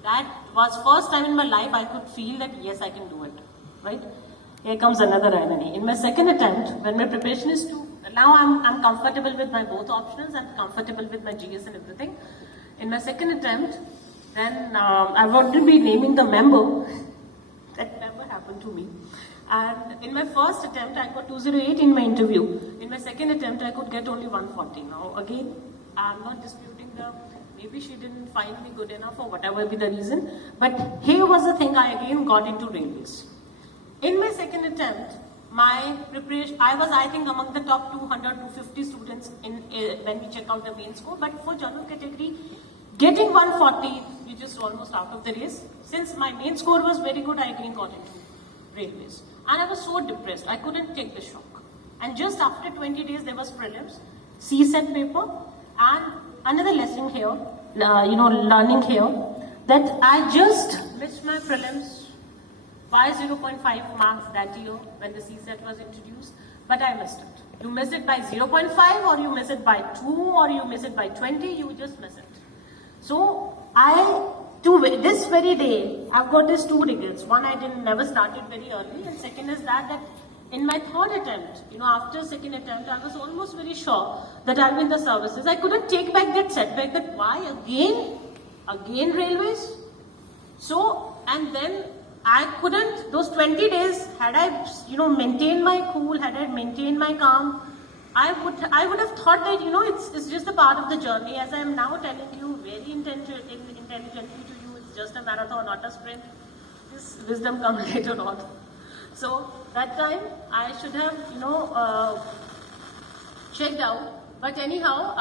that was first time in my life I could feel that yes, I can do it, right? Here comes another irony. In my second attempt, when my preparation is now I'm comfortable with my both options, I'm comfortable with my GS and everything. In my second attempt, then I wanted to be naming the member. That never happened to me. And in my first attempt, I got 208 in my interview. In my second attempt, I could get only 140. Now again, I'm not disputing maybe she didn't find me good enough or whatever be the reason. But here was the thing, I again got into railways. In my second attempt, my preparation, I was I think among the top 200 to 250 students when we check out the main score. But for general category, getting 140, we just almost out of the race. Since my main score was very good, I again got into railways. And I was so depressed, I couldn't take the shock. And just after 20 days, there was prelims, CSET paper, and another lesson here, learning here, that I just missed my prelims by 0.5 marks that year when the CSET was introduced, but I missed it. You miss it by 0.5, or you miss it by 2, or you miss it by 20, you just miss it. So this very day, I've got these 2 regrets. One, I never started very early, and second is that in my third attempt, after second attempt, I was almost very sure that I'll be in the services. I couldn't take back that setback, that why again railways? So, and then I couldn't, those 20 days, had I, maintained my cool, had I maintained my calm, I would have thought that, it's just a part of the journey. As I am now telling you very intelligently to you, it's just a marathon, not a sprint. This wisdom comes later on. So that time I should have, checked out. But anyhow,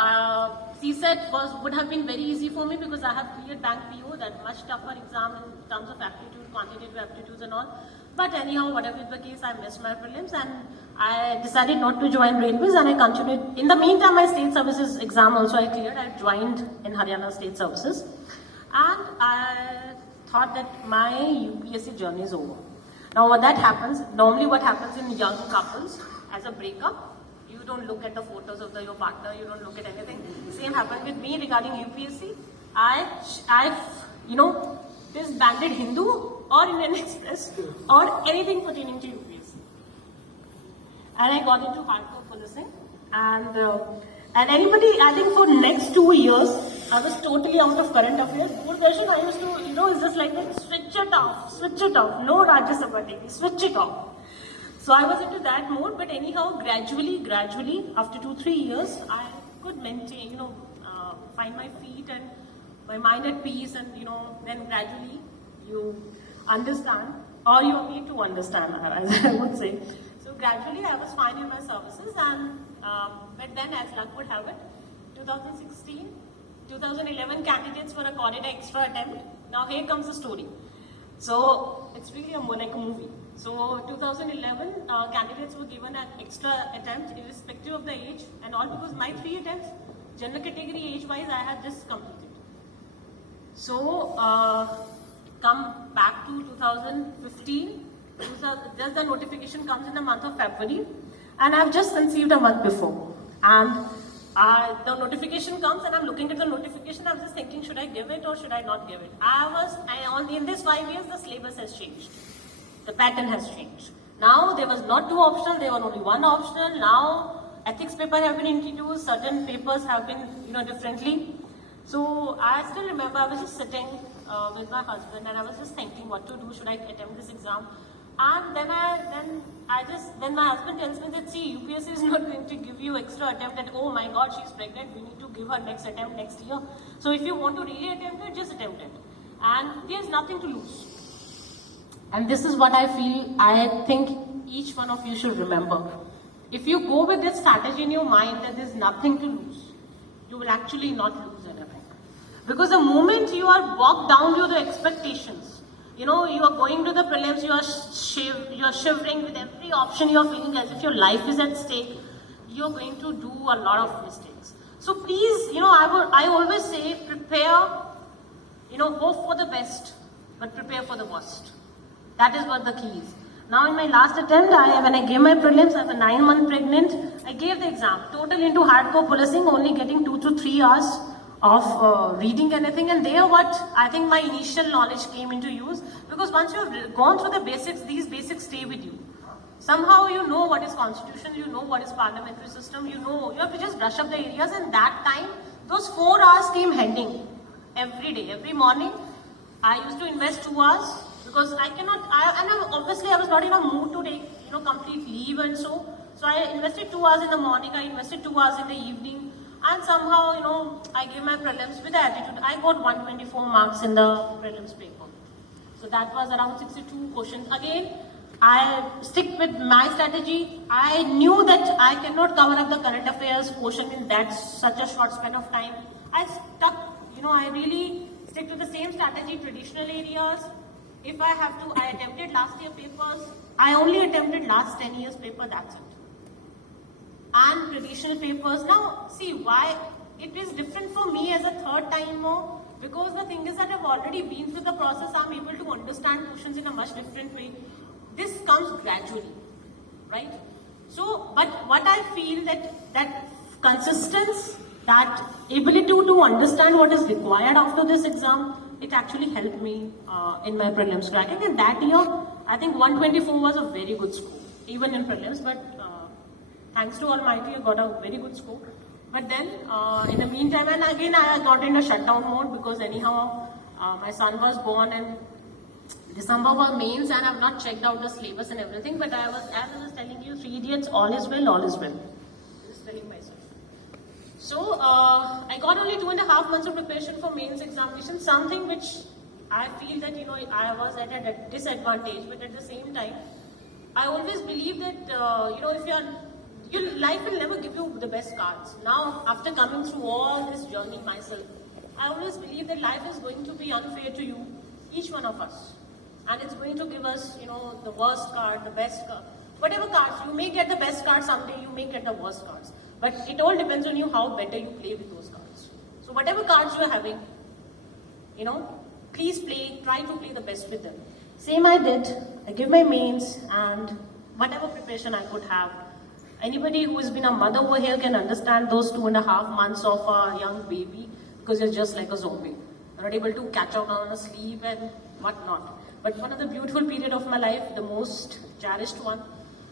CSET would have been very easy for me because I have cleared bank PO, that much tougher exam in terms of aptitude, quantitative aptitudes and all. But anyhow, whatever is the case, I missed my prelims and I decided not to join railways, and I continued. In the meantime, my state services exam also I cleared. I joined in Haryana State Services, and I thought that my UPSC journey is over. Now what that happens, normally what happens in young couples as a breakup, you don't look at the photos of your partner, you don't look at anything. Same happened with me regarding UPSC. I disbanded Hindu or Indian Express or anything pertaining to UPSC. and I got into hardcore policing. And anybody, I think for next 2 years, I was totally out of current affairs. Doordarshan, I used to, it's just like that, switch it off. No Rajya Sabha TV, switch it off. So I was into that mode, but anyhow, gradually, after 2-3 years, I could maintain, find my feet and my mind at peace, and then gradually you understand, or you need to understand, as I would say. So gradually I was fine in my services, and but then, as luck would have it, 2016, 2011 candidates were accorded an extra attempt. Now here comes the story. So it's really like a movie. So 2011 candidates were given an extra attempt irrespective of the age, and all because my 3 attempts, general category age-wise, I had just completed. So come back to 2015, just the notification comes in the month of February, and I've just conceived a month before. And the notification comes, and I'm looking at the notification, I'm just thinking, should I give it or should I not give it? In this 5 years, the syllabus has changed. The pattern has changed. Now, there was not 2 optional, there were only 1 optional. Now, ethics paper have been introduced, certain papers have been, differently. So, I still remember I was just sitting with my husband, and I was just thinking what to do, should I attempt this exam? And then my husband tells me that, see, UPSC is not going to give you extra attempt, and oh my God, she's pregnant, we need to give her next attempt next year. So if you want to really attempt it, just attempt it. And there's nothing to lose. And this is what I think each one of you should remember. If you go with this strategy in your mind that there's nothing to lose, you will actually not lose anything. Because the moment you are bogged down to the expectations, you are going to the prelims, you are shivering with every option, you are feeling as if your life is at stake, you are going to do a lot of mistakes. So please, I always say, prepare, hope for the best, but prepare for the worst. That is what the key is. Now in my last attempt, when I gave my prelims, I was 9 months pregnant, I gave the exam, total into hardcore policing, only getting 2 to 3 hours of reading anything, and there I think my initial knowledge came into use, because once you've gone through the basics, these basics stay with you. Somehow you know what is constitution, you know what is parliamentary system, you have to just brush up the areas, and that time, those 4 hours came handy every day, every morning. I used to invest 2 hours, because obviously I was not in a mood to take, complete leave and so I invested 2 hours in the morning, I invested 2 hours in the evening, and somehow, I gave my prelims with the attitude. I got 124 marks in the prelims paper. So that was around 62 questions. Again, I stick with my strategy. I knew that I cannot cover up the current affairs portion in such a short span of time. I stuck, I really stick to the same strategy, traditional areas. If I have to, I attempted last year papers. I only attempted last 10 years paper, that's it. And traditional papers. Now, see why it is different for me as a third timer, because the thing is that I've already been through the process. I'm able to understand questions in a much different way. This comes gradually, right? So, but what I feel that consistency, that ability to understand what is required after this exam, it actually helped me in my prelims cracking. And that year, I think 124 was a very good score, even in prelims, but thanks to Almighty, I got a very good score. But then, in the meantime, and again, I got in a shutdown mode, because anyhow, my son was born in December for mains, and I've not checked out the syllabus and everything. But as I was telling you, 3 idiots, all is well, all is well. Just telling myself. So, I got only 2.5 months of preparation for mains examination, something which I feel that, I was at a disadvantage, but at the same time, I always believe that, if life will never give you the best cards. Now, after coming through all this journey myself, I always believe that life is going to be unfair to you, each one of us. And it's going to give us, the worst card, the best card. Whatever cards, you may get the best card someday, you may get the worst cards. But it all depends on you how better you play with those cards. So whatever cards you are having, please try to play the best with them. Same I did. I give my mains and whatever preparation I could have. Anybody who has been a mother over here can understand those 2.5 months of a young baby, because you're just like a zombie. You're not able to catch out on a sleep and whatnot. But one of the beautiful period of my life, the most cherished one.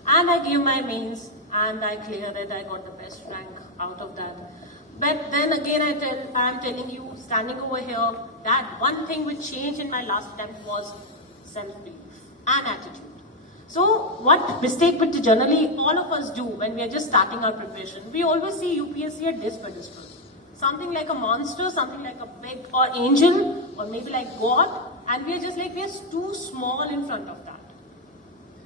And I gave my mains and I cleared it. I got the best rank out of that. But then again, I'm telling you, standing over here, that one thing which changed in my last attempt was self-belief and attitude. So what mistake which generally all of us do when we are just starting our preparation, we always see UPSC at this pedestal. Something like a monster, something like a big or angel, or maybe like God, and we are just like, we are too small in front of that.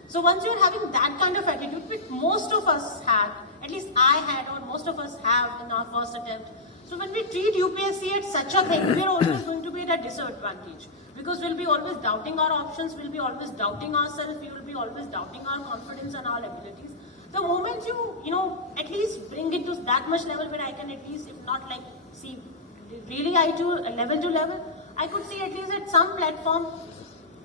So once you're having that kind of attitude, which most of us had, at least I had, or most of us have in our first attempt. So when we treat UPSC as such a thing, we're always going to be at a disadvantage. Because we'll be always doubting our options, we'll be always doubting ourselves, we will be always doubting our confidence and our abilities. The moment you at least bring it to that much level where I can at least, if not like, see, really level to level, I could see at least at some platform,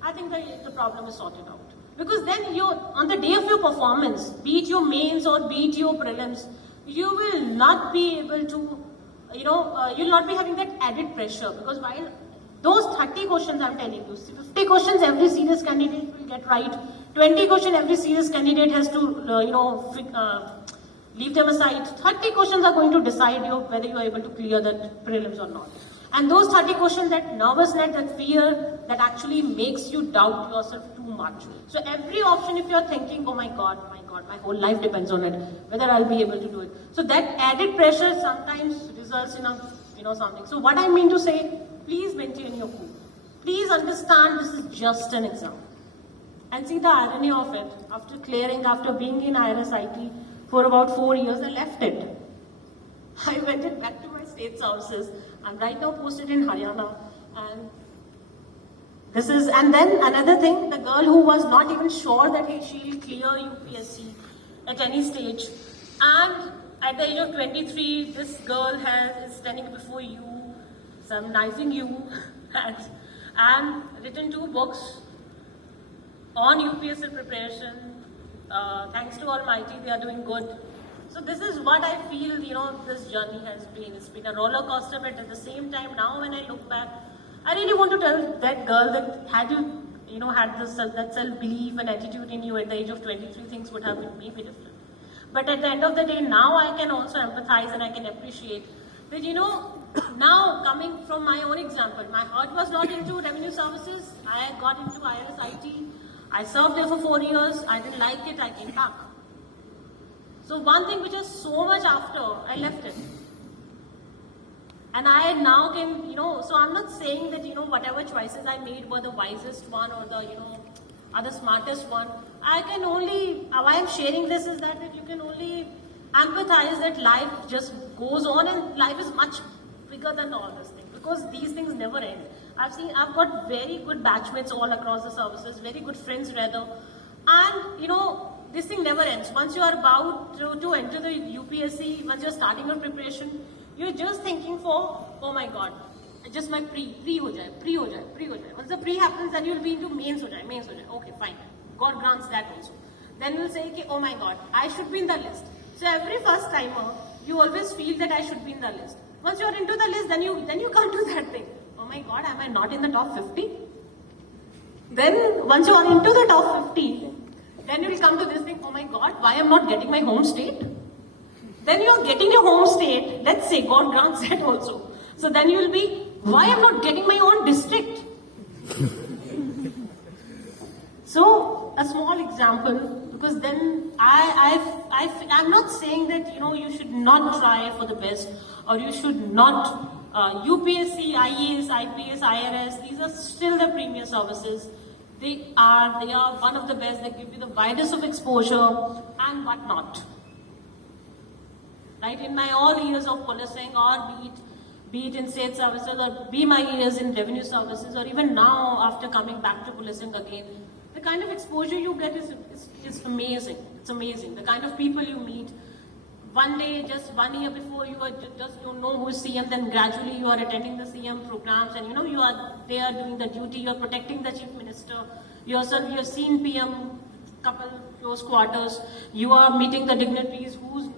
I think the problem is sorted out. Because then on the day of your performance, be it your mains or be it your prelims, you will not be able to, you'll not be having that added pressure. Because while those 30 questions I'm telling you, 50 questions every serious candidate will get right, 20 questions every serious candidate has to, leave them aside. 30 questions are going to decide you whether you are able to clear the prelims or not. And those 30 questions, that nervousness, that fear, that actually makes you doubt yourself too much. So every option, if you're thinking, oh my God, my whole life depends on it, whether I'll be able to do it. So that added pressure sometimes results in something. So what I mean to say, please maintain your cool. Please understand this is just an exam. And see the irony of it, after being in IRSIT for about 4 years, I left it. I went it back to my state services. I'm right now posted in Haryana, and then another thing, the girl who was not even sure that she'll clear UPSC at any stage, and at the age of 23, this girl is standing before you, sermonizing you, and written 2 books on UPSC preparation. Thanks to Almighty, they are doing good. So this is what I feel, this journey has been. It's been a roller coaster, but at the same time, now when I look back, I really want to tell that girl that had you, had that self-belief and attitude in you at the age of 23, things would have been maybe different. But at the end of the day, now I can also empathize and I can appreciate that, now coming from my own example, my heart was not into revenue services. I got into IRSIT. I served there for 4 years. I didn't like it. I came back. So one thing which is so much after, I left it. And I now can, so I'm not saying that, whatever choices I made were the wisest one or the, are the smartest one. I can only, why I'm sharing this is that you can only empathize that life just goes on and life is much bigger than all this thing. Because these things never end. I've got very good batchmates all across the services, very good friends rather. And, this thing never ends. Once you are about to enter the UPSC, once you're starting your preparation, you're just thinking for, oh my God, just my pre ho jaye. Once the pre happens, then you'll be into mains ho jaye. Okay, fine. God grants that also. Then you'll say, oh my God, I should be in the list. So every first timer, you always feel that I should be in the list. Once you're into the list, then you come to that thing. Oh my God, am I not in the top 50? Then once you are into the top 50, then you will come to this thing, oh my God, why am I not getting my home state? Then you are getting your home state, let's say God grants that also. So then you will be, why am I not getting my own district? So a small example, because then I'm not saying that you should not try for the best, or you should not UPSC, IAS, IPS, IRS. These are still the premier services. They are one of the best. They give you the widest of exposure and whatnot. Right? In my all years of policing, or be it in state services, or be my years in revenue services, or even now after coming back to policing again, the kind of exposure you get is amazing. It's amazing. The kind of people you meet. One day, just 1 year before, you know who is CM, then gradually you are attending the CM programs, and you are there doing the duty, you are protecting the Chief Minister, you have seen PM couple close quarters, you are meeting the dignitaries who's,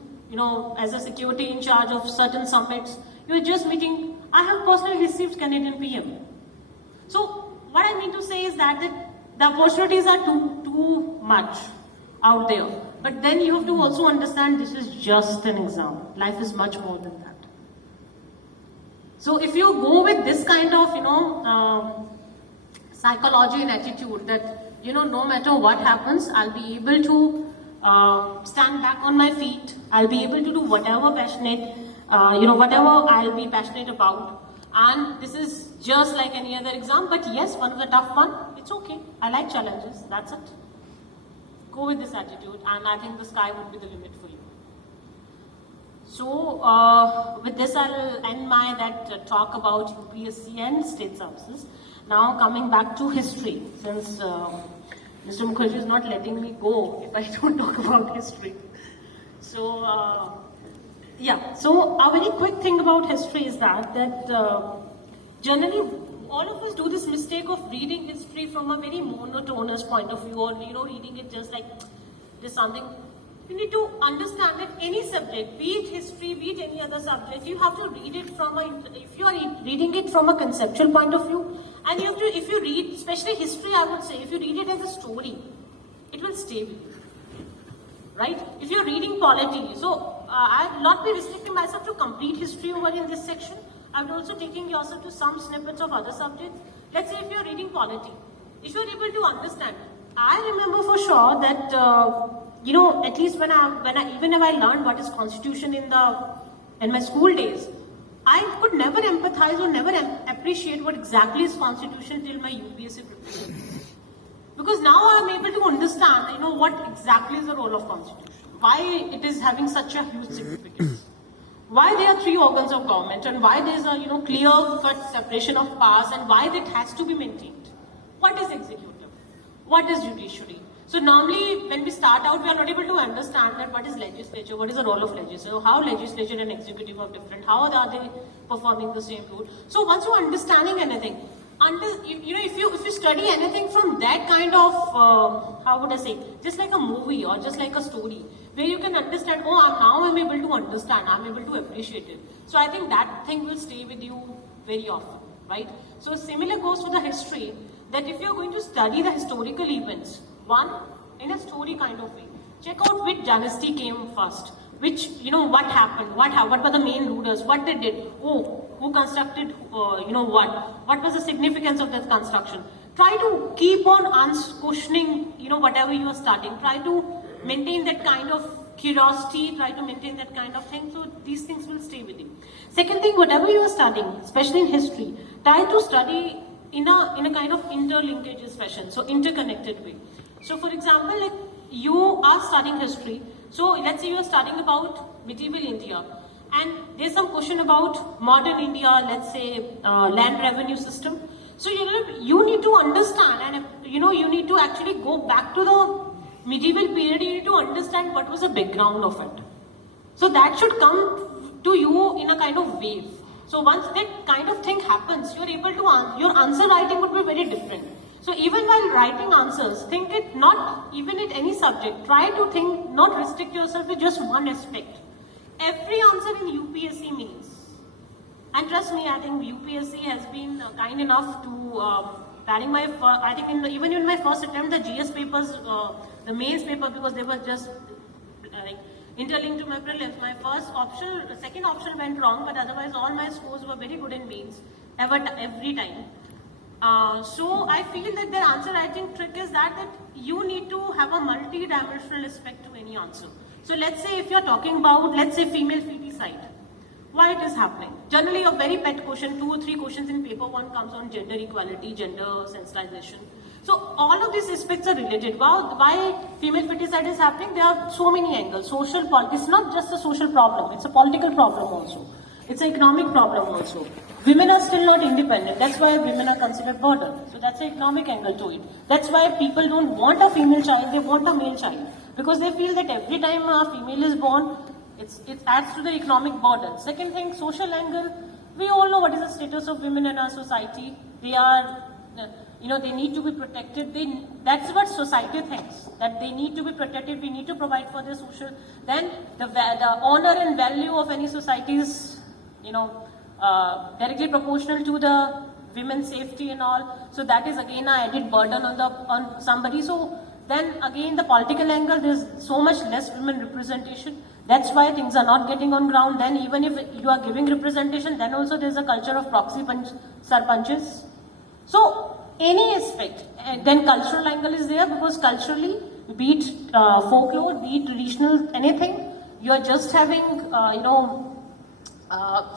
as a security in charge of certain summits, you are just meeting. I have personally received Canadian PM. So what I mean to say is that the opportunities are too much out there. But then you have to also understand this is just an exam. Life is much more than that. So if you go with this kind of, psychology and attitude that, no matter what happens, I'll be able to stand back on my feet. I'll be able to do whatever whatever I'll be passionate about. And this is just like any other exam, but yes, one of the tough one, it's okay. I like challenges, that's it. Go with this attitude, and I think the sky would be the limit for you. So, with this I'll end my talk about UPSC and state services. Now coming back to history, since Mr. Mukherjee is not letting me go if I don't talk about history. So, so a very quick thing about history is that generally all of us do this mistake of reading history from a very monotonous point of view, or reading it just like there's something. You need to understand that any subject, be it history, be it any other subject, you have to read it if you are reading it from a conceptual point of view, and you have to, if you read, especially history, I would say, if you read it as a story, it will stay with you, right? If you're reading polity, so I will not be restricting myself to complete history over in this section. I would also taking yourself to some snippets of other subjects. Let's say if you're reading polity, if you're able to understand, I remember for sure that at least when I learned what is constitution in my school days, I could never empathize or never appreciate what exactly is constitution till my UPSC preparation. Because now I'm able to understand, what exactly is the role of constitution, why it is having such a huge significance, why there are 3 organs of government, and why there is a clear-cut separation of powers, and why that has to be maintained. What is executive? What is judiciary? So normally when we start out, we are not able to understand that what is legislature, what is the role of legislature, how legislature and executive are different, how are they performing the same role. So once you're understanding anything, if you study anything from that kind of, how would I say, just like a movie or just like a story, where you can understand, now I'm able to understand, I'm able to appreciate it. So I think that thing will stay with you very often, right? So similar goes to the history, that if you're going to study the historical events, one, in a story kind of way, check out which dynasty came first, what happened, what were the main rulers, what they did, who constructed, what was the significance of that construction. Try to keep on questioning, whatever you are studying. Try to maintain that kind of curiosity, try to maintain that kind of thing, so these things will stay with you. Second thing, whatever you are studying, especially in history, try to study in a kind of interlinkages fashion, so interconnected way. So for example, like you are studying history, so let's say you are studying about medieval India, and there's some question about modern India, let's say land revenue system. So you need to understand, and you need to actually go back to the medieval period. You need to understand what was the background of it. So that should come to you in a kind of wave. So once that kind of thing happens, you're able to your answer writing would be very different. So even while writing answers, think it not even at any subject. Try to think, not restrict yourself to just one aspect. Every answer in UPSC means, and trust me, I think UPSC has been kind enough to padding my, I think even in my first attempt, the GS papers, the mains paper, because they were just interlinked to my prelims. My second option went wrong, but otherwise all my scores were very good in mains, every time. So I feel that their answer writing trick is that you need to have a multi-dimensional aspect to any answer. So let's say if you're talking about, let's say female feticide, why it is happening? Generally a very pet question, 2 or 3 questions in paper 1 comes on gender equality, gender sensitization. So all of these aspects are related. Why female feticide is happening? There are so many angles. It's not just a social problem, it's a political problem also. It's an economic problem also. Women are still not independent. That's why women are considered burden. So that's an economic angle to it. That's why people don't want a female child, they want a male child. Because they feel that every time a female is born, it adds to the economic burden. Second thing, social angle. We all know what is the status of women in our society. They are, they need to be protected. That's what society thinks, that they need to be protected. We need to provide for their social. Then the honor and value of any society is, directly proportional to the women's safety and all. So that is again an added burden on somebody. So Then again, the political angle, there's so much less women representation. That's why things are not getting on ground. Then even if you are giving representation, then also there's a culture of proxy sarpanches. So any aspect, then cultural angle is there, because culturally, be it folklore, be it traditional, anything, you are just having,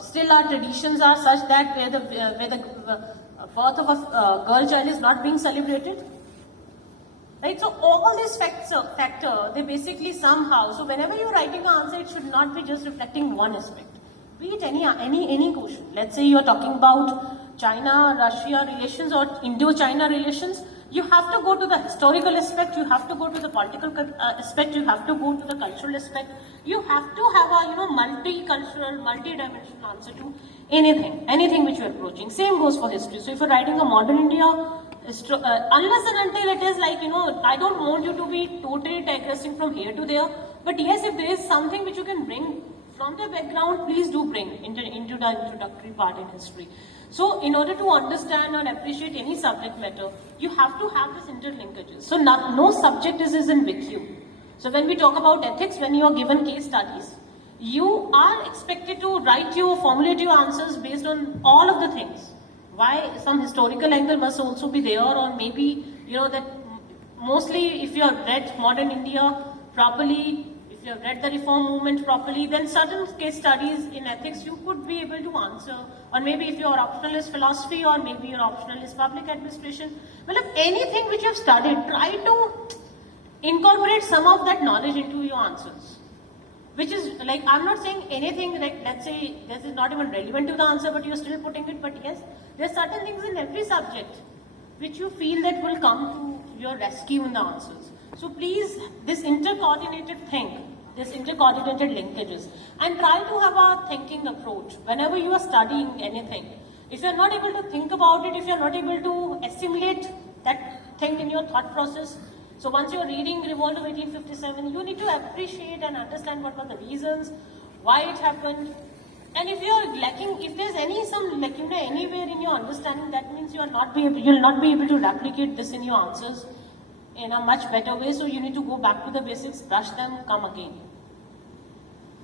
still our traditions are such that where the birth of a girl child is not being celebrated. Right, so all these factor, they basically somehow, so whenever you're writing an answer, it should not be just reflecting one aspect. Be it any question. Let's say you're talking about China-Russia relations or Indo-China relations, you have to go to the historical aspect, you have to go to the political aspect, you have to go to the cultural aspect. You have to have a multicultural, multi-dimensional answer to anything which you're approaching. Same goes for history. So if you're writing a modern India, unless and until it is like, I don't want you to be totally digressing from here to there. But yes, if there is something which you can bring from the background, please do bring into the introductory part in history. So in order to understand and appreciate any subject matter, you have to have this interlinkages. So no subject is in vacuum. So when we talk about ethics, when you are given case studies, you are expected to formulate your answers based on all of the things. Why some historical angle must also be there, or maybe, that mostly if you have read modern India properly, if you have read the reform movement properly, then certain case studies in ethics you could be able to answer. Or maybe if your optional is philosophy, or maybe your optional is public administration. Well, if anything which you have studied, try to incorporate some of that knowledge into your answers. Which is like, I'm not saying anything like, let's say this is not even relevant to the answer, but you're still putting it. But yes, there's certain things in every subject which you feel that will come to your rescue in the answers. So please, this intercoordinated thing, this intercoordinated linkages, and try to have a thinking approach whenever you are studying anything. If you're not able to think about it, if you're not able to assimilate that thing in your thought process, so once you're reading Revolt of 1857, you need to appreciate and understand what were the reasons, why it happened. And if you're lacking, if there's some lacuna anywhere in your understanding, that means you'll not be able to replicate this in your answers in a much better way. So you need to go back to the basics, brush them, come again.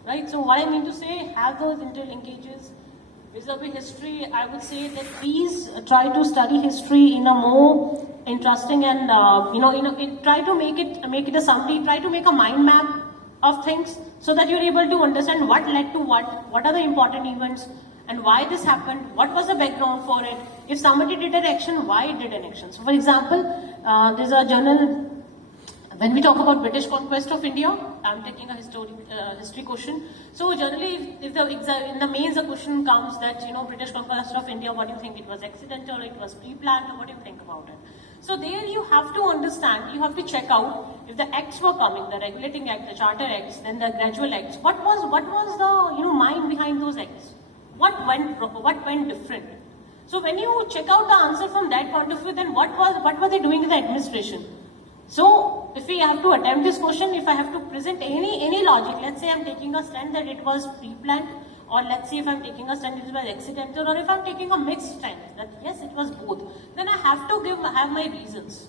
Right? So what I mean to say, have those interlinkages. Vis-a-vis history, I would say that please try to study history in a more interesting and try to make it a summary. Try to make a mind map of things so that you're able to understand what led to what are the important events, and why this happened, what was the background for it. If somebody did an action, why it did an action. So, for example, there's a journal. When we talk about British conquest of India, I'm taking a history question. So generally, if in the mains the question comes that, British conquest of India, what do you think? It was accidental, it was pre-planned, or what do you think about it? So there you have to understand, you have to check out if the acts were coming, the regulating act, the charter acts, then the gradual acts. What was the mind behind those acts? What went different? So when you check out the answer from that point of view, then what were they doing in the administration? So, if we have to attempt this question, if I have to present any logic, let's say I'm taking a stand that it was pre-planned, or let's say if I'm taking a stand it was accidental, or if I'm taking a mixed stand, that yes, it was both, then I have to have my reasons.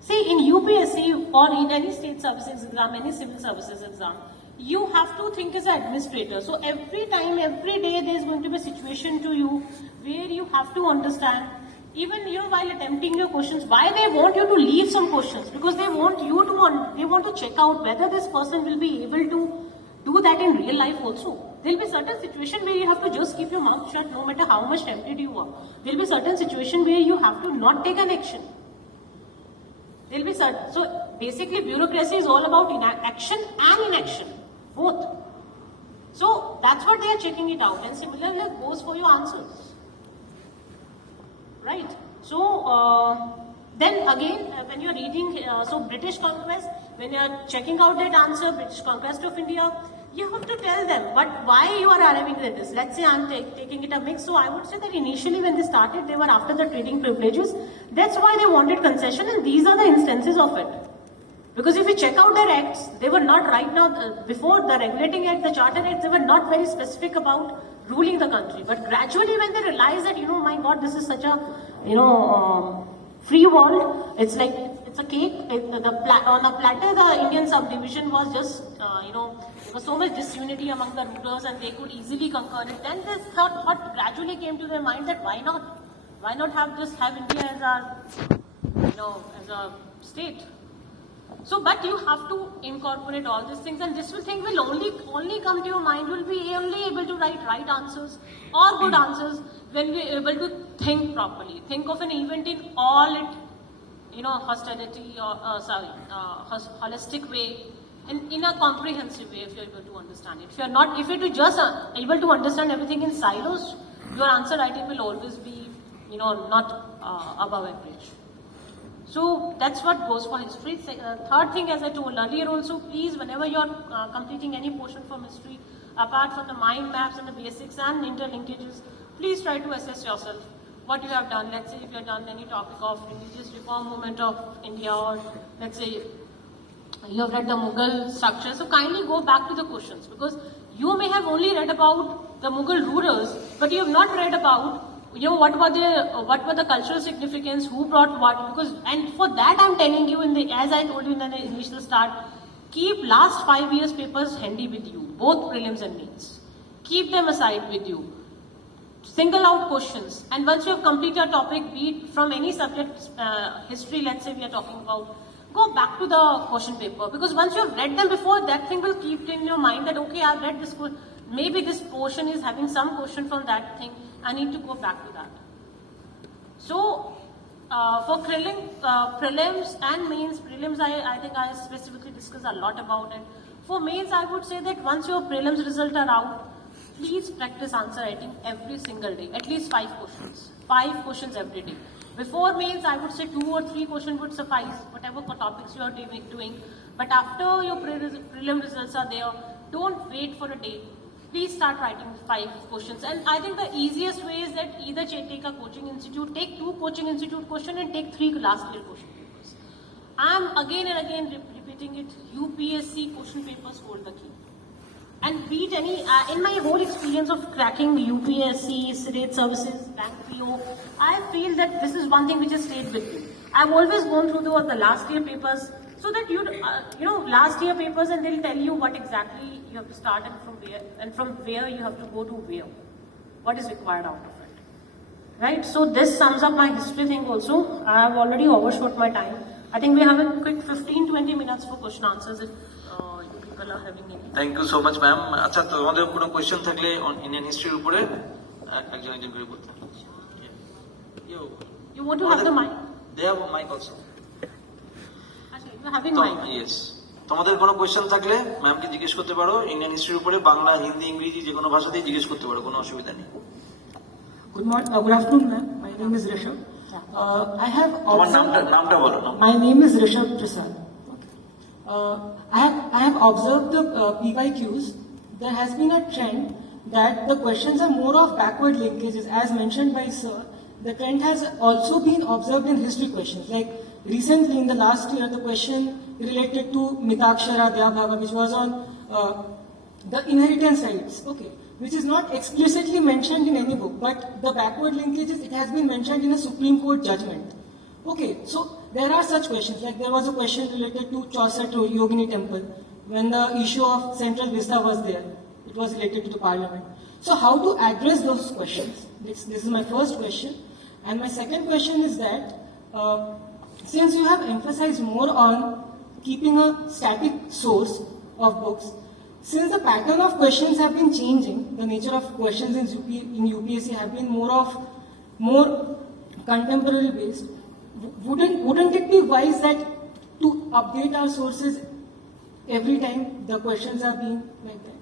See, in UPSC or in any state services exam, any civil services exam, you have to think as an administrator. So every time, every day, there is going to be a situation to you where you have to understand. Even while attempting your questions, why they want you to leave some questions? Because they want to check out whether this person will be able to do that in real life also. There will be certain situation where you have to just keep your mouth shut no matter how much tempted you are. There will be certain situation where you have to not take an action. There will be certain, so basically bureaucracy is all about action and inaction, both. So that's what they are checking it out, and similarly goes for your answers. Right. So then again, when you're reading, so British conquest, when you're checking out that answer, British conquest of India, you have to tell them why you are arriving at this. Let's say I'm taking it a mix. So I would say that initially when they started, they were after the trading privileges. That's why they wanted concession, and these are the instances of it. Because if you check out their acts, they were not right now, before the regulating act, the charter acts, they were not very specific about ruling the country. But gradually when they realized that, my God, this is such a, free world, it's like it's a cake. On the platter, the Indian subdivision was just, there was so much disunity among the rulers and they could easily conquer it. Then this thought gradually came to their mind that why not? Why not have India as our, as a state? So, but you have to incorporate all these things, and this thing will only come to your mind. Will be only able to write right answers or good answers when we are able to think properly. Think of an event in all it, hostility or holistic way, and in a comprehensive way. If you are able to understand it, if you're just able to understand everything in silos, your answer writing will always be, not above average. So that's what goes for history. Third thing, as I told earlier also, please, whenever you're completing any portion from history, apart from the mind maps and the basics and interlinkages, please try to assess yourself what you have done. Let's say if you have done any topic of religious reform movement of India, or let's say you have read the Mughal structure, so kindly go back to the questions, because you may have only read about the Mughal rulers, but you have not read about what were the cultural significance, who brought what, and for that I'm telling you, as I told you in the initial start, keep last 5 years papers handy with you, both prelims and mains. Keep them aside with you. Single out questions, and once you have completed a topic, be it from any subject, history, let's say we are talking about, go back to the question paper, because once you have read them before, that thing will keep in your mind that, okay, I've read this, maybe this portion is having some question from that thing, I need to go back to that. So, for prelims and mains, prelims I think I specifically discussed a lot about it. For mains, I would say that once your prelims results are out, please practice answer writing every single day, at least 5 questions. 5 questions every day. Before mains, I would say 2 or 3 questions would suffice, whatever topics you are doing. But after your prelim results are there, don't wait for a day. Please start writing 5 questions. And I think the easiest way is that either take a coaching institute, take 2 coaching institute questions and take 3 last year question papers. I'm again and again repeating it, UPSC question papers hold the key. And beat any, in my whole experience of cracking UPSC, state services, bank PO, I feel that this is one thing which has stayed with me. I've always gone through the last year papers, so that last year papers, and they'll tell you what exactly you have to start and from where you have to go to where. What is required out of it. Right? So this sums up my history thing also. I have already overshot my time. I think we have a quick 15-20 minutes for question answers if you people are having any. Thank you so much, ma'am. আচ্ছা, তোমাদের কোনো question থাকলে Indian হিস্ট্রির উপরে একজন করে বলতে। You want to have the mic? They have a mic also. You're having mic. Yes. তোমাদের কোনো কোয়েশ্চেন থাকলে ম্যামকে জিজ্ঞেস করতে পারো, ইন্ডিয়ান হিস্ট্রির উপরে বাংলা, হিন্দি, ইংরেজি যে কোনো ভাষাতেই জিজ্ঞেস করতে পারো, কোনো অসুবিধা নেই। Good afternoon, ma'am. My name is Rishabh. I have তোমার নামটা বলো না। My name is Rishabh Prasad. I have observed the PYQs. There has been a trend that the questions are more of backward linkages, as mentioned by Sir. The trend has also been observed in history questions. Like recently, in the last year, the question related to Mitakshara Dyabhava, which was on the inheritance rights. Okay. Which is not explicitly mentioned in any book, but the backward linkages, it has been mentioned in a Supreme Court judgment. Okay, so there are such questions, like there was a question related to Chaucer to Yogini Temple, when the issue of Central Vista was there, it was related to the Parliament. So how to address those questions? This is my first question. And my second question is that, since you have emphasized more on keeping a static source of books, since the pattern of questions have been changing, the nature of questions in UPSC have been more contemporary based, wouldn't it be wise that to update our sources every time the questions are being like that?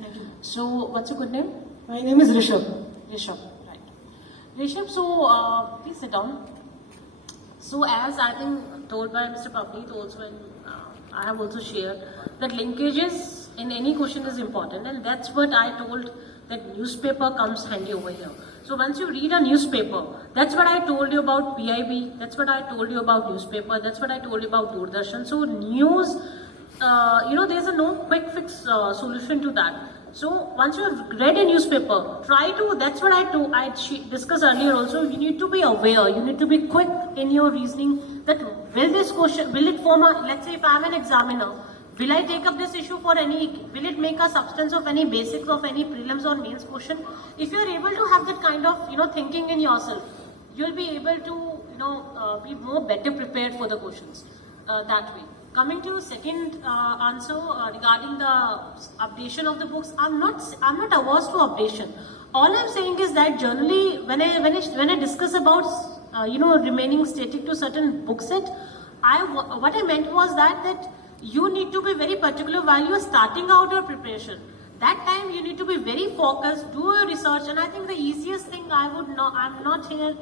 Thank you. So, what's your good name? My name is Rishabh. Rishabh, right. Rishabh, so please sit down. So, as I think told by Mr. Pavneet also, and I have also shared, that linkages in any question is important, and that's what I told, that newspaper comes handy over here. So once you read a newspaper, that's what I told you about PIB, that's what I told you about newspaper, that's what I told you about Doordarshan. So news, there's no quick fix solution to that. So once you have read a newspaper, try to, that's what I discussed earlier also, you need to be aware, you need to be quick in your reasoning that will this question, will it form a, let's say if I am an examiner, will I take up this issue for any, will it make a substance of any basics of any prelims or mains question? If you are able to have that kind of, thinking in yourself, you'll be able to, be more better prepared for the questions that way. Coming to second answer regarding the updation of the books, I'm not averse to updation. All I'm saying is that generally, when I discuss about remaining static to certain book set, what I meant was that you need to be very particular while you are starting out your preparation. That time you need to be very focused, do your research, and I think the easiest thing I'm not here,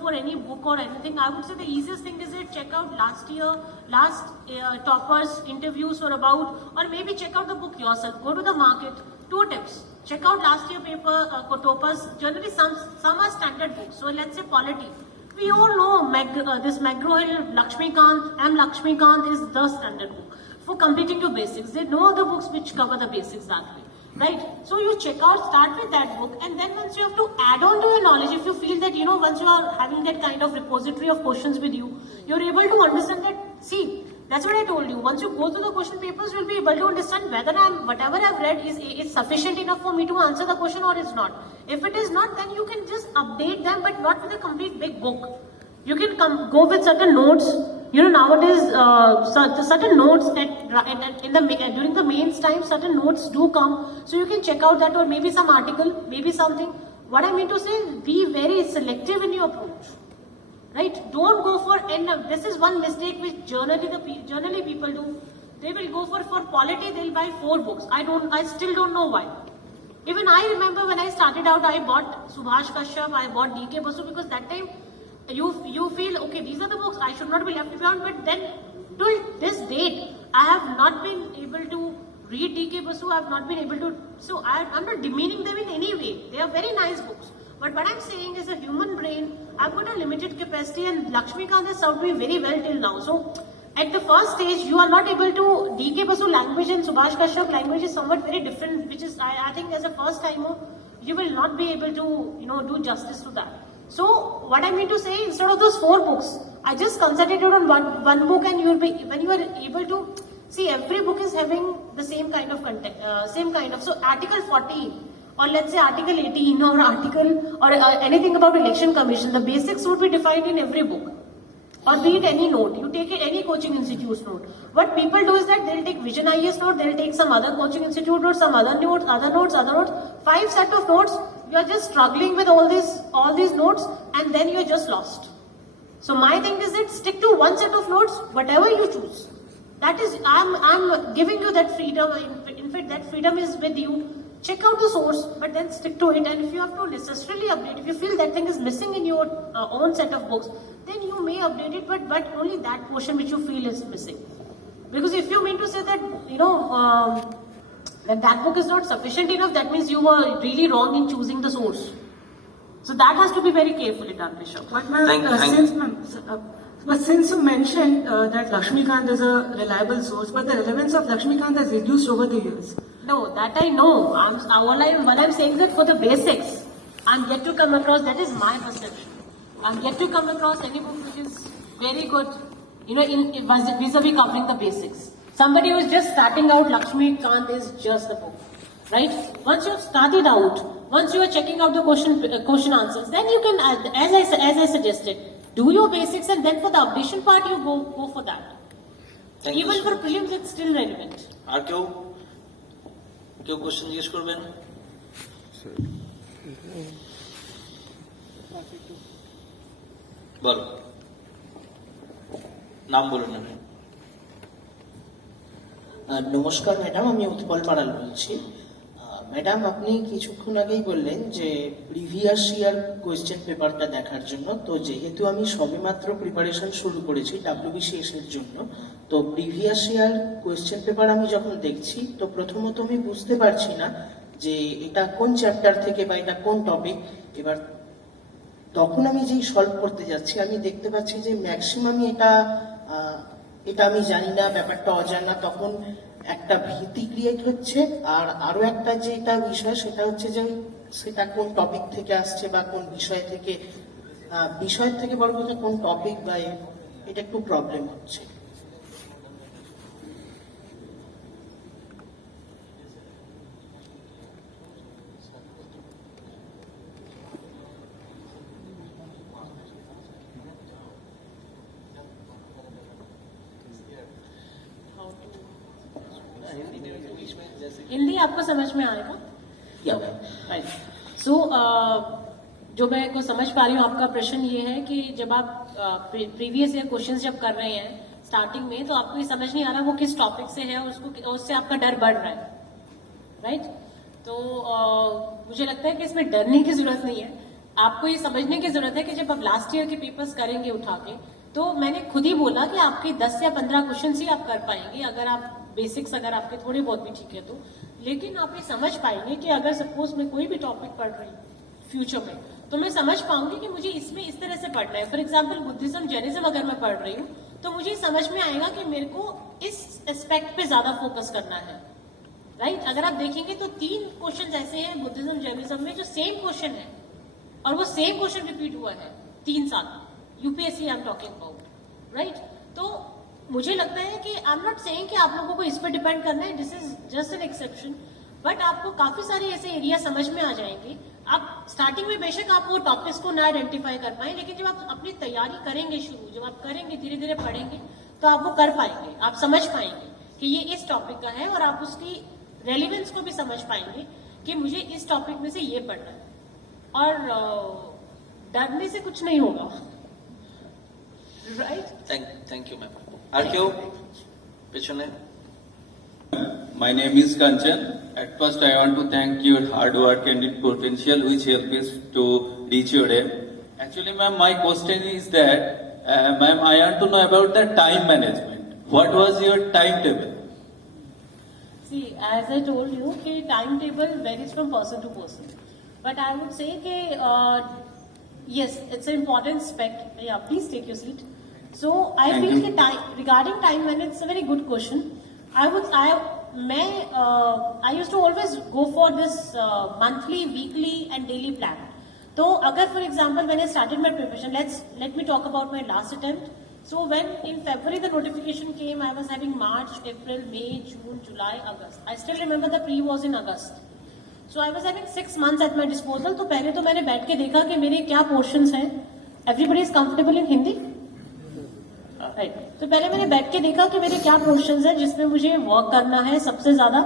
for any book or anything. I would say the easiest thing is that check out last toppers interviews or maybe check out the book yourself. Go to the market. 2 tips. Check out last year paper toppers. Generally, some are standard books. So let's say polity. We all know this McGraw-Hill Lakshmikant, M. Lakshmikant is the standard book for completing your basics. There are no other books which cover the basics that way. Right? So you start with that book, and then once you have to add on to your knowledge, if you feel that, once you are having that kind of repository of questions with you, you're able to understand that, see, that's what I told you. Once you go through the question papers, you'll be able to understand whether whatever I've read is sufficient enough for me to answer the question or it's not. If it is not, then you can just update them, but not with a complete big book. You can go with certain notes. Nowadays, certain notes during the mains time, certain notes do come. So you can check out that, or maybe some article, maybe something. What I mean to say, be very selective in your approach. Right? Don't go for this is one mistake which generally people do. They will go for polity, they'll buy 4 books. I still don't know why. Even I remember when I started out, I bought Subhash Kashyap, I bought D.K. Basu, because that time you feel, okay, these are the books, I should not be left behind. But then till this date, I have not been able to read D.K. Basu, I have not been able to, so I'm not demeaning them in any way. They are very nice books. But what I'm saying is a human brain, I've got a limited capacity, and Lakshmikant has served me very well till now. So at the first stage, you are not able to, D.K. Basu language and Subhash Kashyap language is somewhat very different, which is, I think as a first timer, you will not be able to, do justice to that. So what I mean to say, instead of those 4 books, I just concentrated on one book, and when you are able to, see, every book is having the same kind of content, so Article 14, or let's say Article 18, or anything about election commission, the basics would be defined in every book. Or be it any note, you take any coaching institute's note. What people do is that they'll take Vision IAS note, they'll take some other coaching institute note, some other notes, 5 set of notes. You are just struggling with all these notes, and then you're just lost. So my thing is that stick to 1 set of notes, whatever you choose. That is, I'm giving you that freedom. In fact, that freedom is with you. Check out the source, but then stick to it. And if you have to necessarily update, if you feel that thing is missing in your own set of books, then you may update it, but only that portion which you feel is missing. Because if you mean to say that, that book is not sufficient enough, that means you were really wrong in choosing the source. So that has to be very carefully done, Bishop. But since you mentioned that Lakshmikant is a reliable source, but the relevance of Lakshmikant has reduced over the years. No, that I know. What I'm saying is that for the basics, I'm yet to come across, that is my perception. I'm yet to come across any book which is very good, vis-a-vis covering the basics. Somebody who is just starting out, Lakshmikant is just the book, right? Once you've started out, once you are checking out the question answers, then you can, as I suggested, do your basics, and then for the updation part, you go for that. Thank you, Even sir. for prelims, it's still relevant. আর কেউ question জিজ্ঞেস করবেন? বলো, নাম বলুন না। নমস্কার madam, আমি উৎপল পাড়াল বলছি। ম্যাডাম, আপনি কিছুক্ষণ আগেই বললেন যে প্রিভিয়াস ইয়ার কোয়েশ্চেন পেপারটা দেখার জন্য। তো যেহেতু আমি সবেমাত্র প্রিপারেশন শুরু করেছি WBCS এর জন্য, তো প্রিভিয়াস ইয়ার কোয়েশ্চেন পেপার আমি যখন দেখছি, তো প্রথমত আমি বুঝতে পারছি না যে এটা কোন চ্যাপ্টার থেকে বা এটা কোন টপিক। এবার তখন আমি যেই সলভ করতে যাচ্ছি, আমি দেখতে পাচ্ছি যে ম্যাক্সিমামই এটা আমি জানি না, ব্যাপারটা অজানা। তখন একটা ভীতি ক্রিয়েট হচ্ছে, আর আরো একটা যেটা বিষয় সেটা হচ্ছে যে সেটা কোন টপিক থেকে আসছে বা কোন বিষয় থেকে বড় কথা কোন টপিক বা এটা একটু প্রবলেম হচ্ছে। हिंदी आपको समझ में आएगा? या सो जो मैं को समझ पा रही हूँ, आपका प्रश्न ये है कि जब आप प्रीवियस ईयर क्वेश्चंस जब कर रहे हैं स्टार्टिंग में, तो आपको ये समझ नहीं आ रहा वो किस टॉपिक से है और उससे आपका डर बढ़ रहा है, राइट? तो मुझे लगता है कि इसमें डरने की जरूरत नहीं है, आपको ये समझने की जरूरत है कि जब आप लास्ट ईयर के पेपर्स करेंगे उठा के, तो मैंने खुद ही बोला कि आपके 10 या 15 क्वेश्चन ही आप कर पाएंगे अगर आप बेसिक्स अगर आपके थोड़े बहुत भी ठीक है तो। लेकिन आप ये समझ पाएंगे कि अगर सपोज मैं कोई भी टॉपिक पढ़ रही हूँ फ्यूचर में, तो मैं समझ पाऊंगी कि मुझे इसमें इस तरह से पढ़ना है। फॉर एग्जाम्पल बुद्धिज्म जैनिज्म अगर मैं पढ़ रही हूँ तो मुझे समझ में आएगा कि मेरे को इस एस्पेक्ट पे ज्यादा फोकस करना है, राइट? अगर आप देखेंगे तो 3 क्वेश्चन ऐसे हैं बुद्धिज्म जैनिज्म में जो सेम क्वेश्चन है और वो सेम क्वेश्चन रिपीट हुआ है 3 साल, UPSC I am talking about, right? तो मुझे लगता है कि आई एम नॉट सेइंग कि आप लोगों को इस पर डिपेंड करना है, this is just an exception, but आपको काफी सारे ऐसे एरिया समझ में आ जाएंगे। आप स्टार्टिंग में बेशक आप वो टॉपिक्स को ना आइडेंटिफाई कर पाए, लेकिन जब आप अपनी तैयारी करेंगे शुरू, जब आप करेंगे धीरे धीरे पढ़ेंगे, तो आप वो कर पाएंगे, आप समझ पाएंगे कि ये इस टॉपिक का है और आप उसकी रेलिवेंस को भी समझ पाएंगे कि मुझे इस टॉपिक में से ये पढ़ना है, और डरने से कुछ नहीं होगा, राइट? Thank you ma'am. আর কেউ পেছনে? My name is Kanchan. At first, I want to thank your hard work and your potential which help us to reach your aim. Actually, ma'am, my question is that, ma'am, I want to know about the time management. What was your timetable? See, as I told you, कि timetable varies from person to person. But I would say कि yes, it's an important aspect. Yeah, please take your seat. So I Thank feel you. कि regarding time management, it's a very good question. I used to always go for this monthly, weekly and daily plan. तो अगर for example when I started my preparation, let me talk about my last attempt. So when in February the notification came, I was having March, April, May, June, July, August. I still remember the pre was in August. So I was having 6 months at my disposal. तो पहले तो मैंने बैठ के देखा कि मेरे क्या पोर्शंस हैं. Everybody is comfortable in Hindi? Right. तो पहले मैंने बैठ के देखा कि मेरे क्या पोर्शंस हैं जिसमें मुझे वर्क करना है सबसे ज्यादा.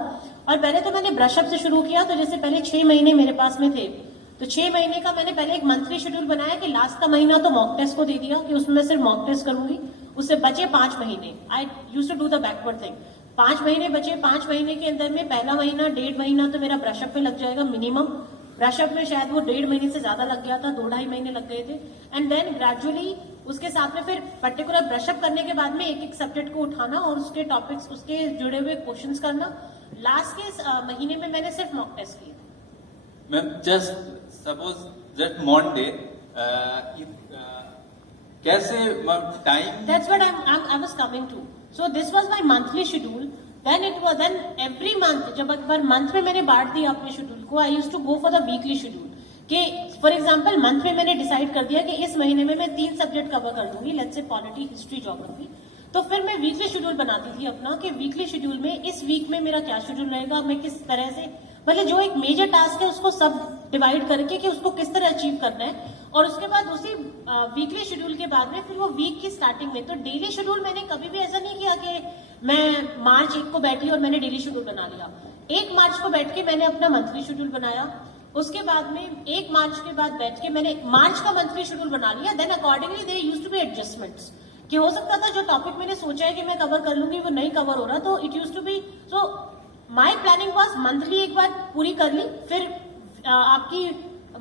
और पहले तो मैंने ब्रशअप से शुरू किया. तो जैसे पहले 6 महीने मेरे पास में थे, तो 6 महीने का मैंने पहले एक मंथली शेड्यूल बनाया कि लास्ट का महीना तो मॉक टेस्ट को दे दिया कि उसमें मैं सिर्फ मॉक टेस्ट करूंगी. उससे बचे 5 महीने. I used to do the backward thing. 5 महीने बचे. 5 महीने के अंदर में पहला महीना 1.5 महीना तो मेरा ब्रशअप पे लग जाएगा मिनिमम. ब्रशअप में शायद वो 1.5 महीने से ज्यादा लग गया था, 2-2.5 महीने लग गए थे. एंड देन ग्रेजुअली उसके साथ में फिर पर्टिकुलर ब्रशअप करने के बाद में एक सब्जेक्ट को उठाना और उसके टॉपिक्स, उसके जुड़े हुए क्वेश्चंस करना. लास्ट के महीने में मैंने सिर्फ मॉक टेस्ट किया. Ma'am, just suppose that Monday, कैसे time? That's what I was coming to. So this was my monthly schedule. Then every month, जब एक बार मंथ में मैंने बांट दिया अपने शेड्यूल को, I used to go for the weekly schedule. कि फॉर एग्जाम्पल मंथ में मैंने डिसाइड कर दिया कि इस महीने में मैं 3 सब्जेक्ट कवर कर लूंगी, let's say polity, history, geography. तो फिर मैं वीकली शेड्यूल बनाती थी अपना कि वीकली शेड्यूल में इस वीक में मेरा क्या शेड्यूल रहेगा, मैं किस तरह से, मतलब जो एक मेजर टास्क है उसको सब डिवाइड करके कि उसको किस तरह अचीव करना है. और उसके बाद उसी वीकली शेड्यूल के बाद में फिर वो वीक की स्टार्टिंग में, तो डेली शेड्यूल मैंने कभी भी ऐसा नहीं किया कि मैं मार्च 1 को बैठी और मैंने डेली शेड्यूल बना लिया. 1 मार्च को बैठ के मैंने अपना मंथली शेड्यूल बनाया. उसके बाद में 1 मार्च के बाद बैठ के मैंने मार्च का मंथली शेड्यूल बना लिया. Then accordingly there used to be adjustments कि हो सकता था जो टॉपिक मैंने सोचा है कि मैं कवर कर लूंगी वो नहीं कवर हो रहा, तो it used to be, so my planning was monthly एक बार पूरी कर ली, फिर आपकी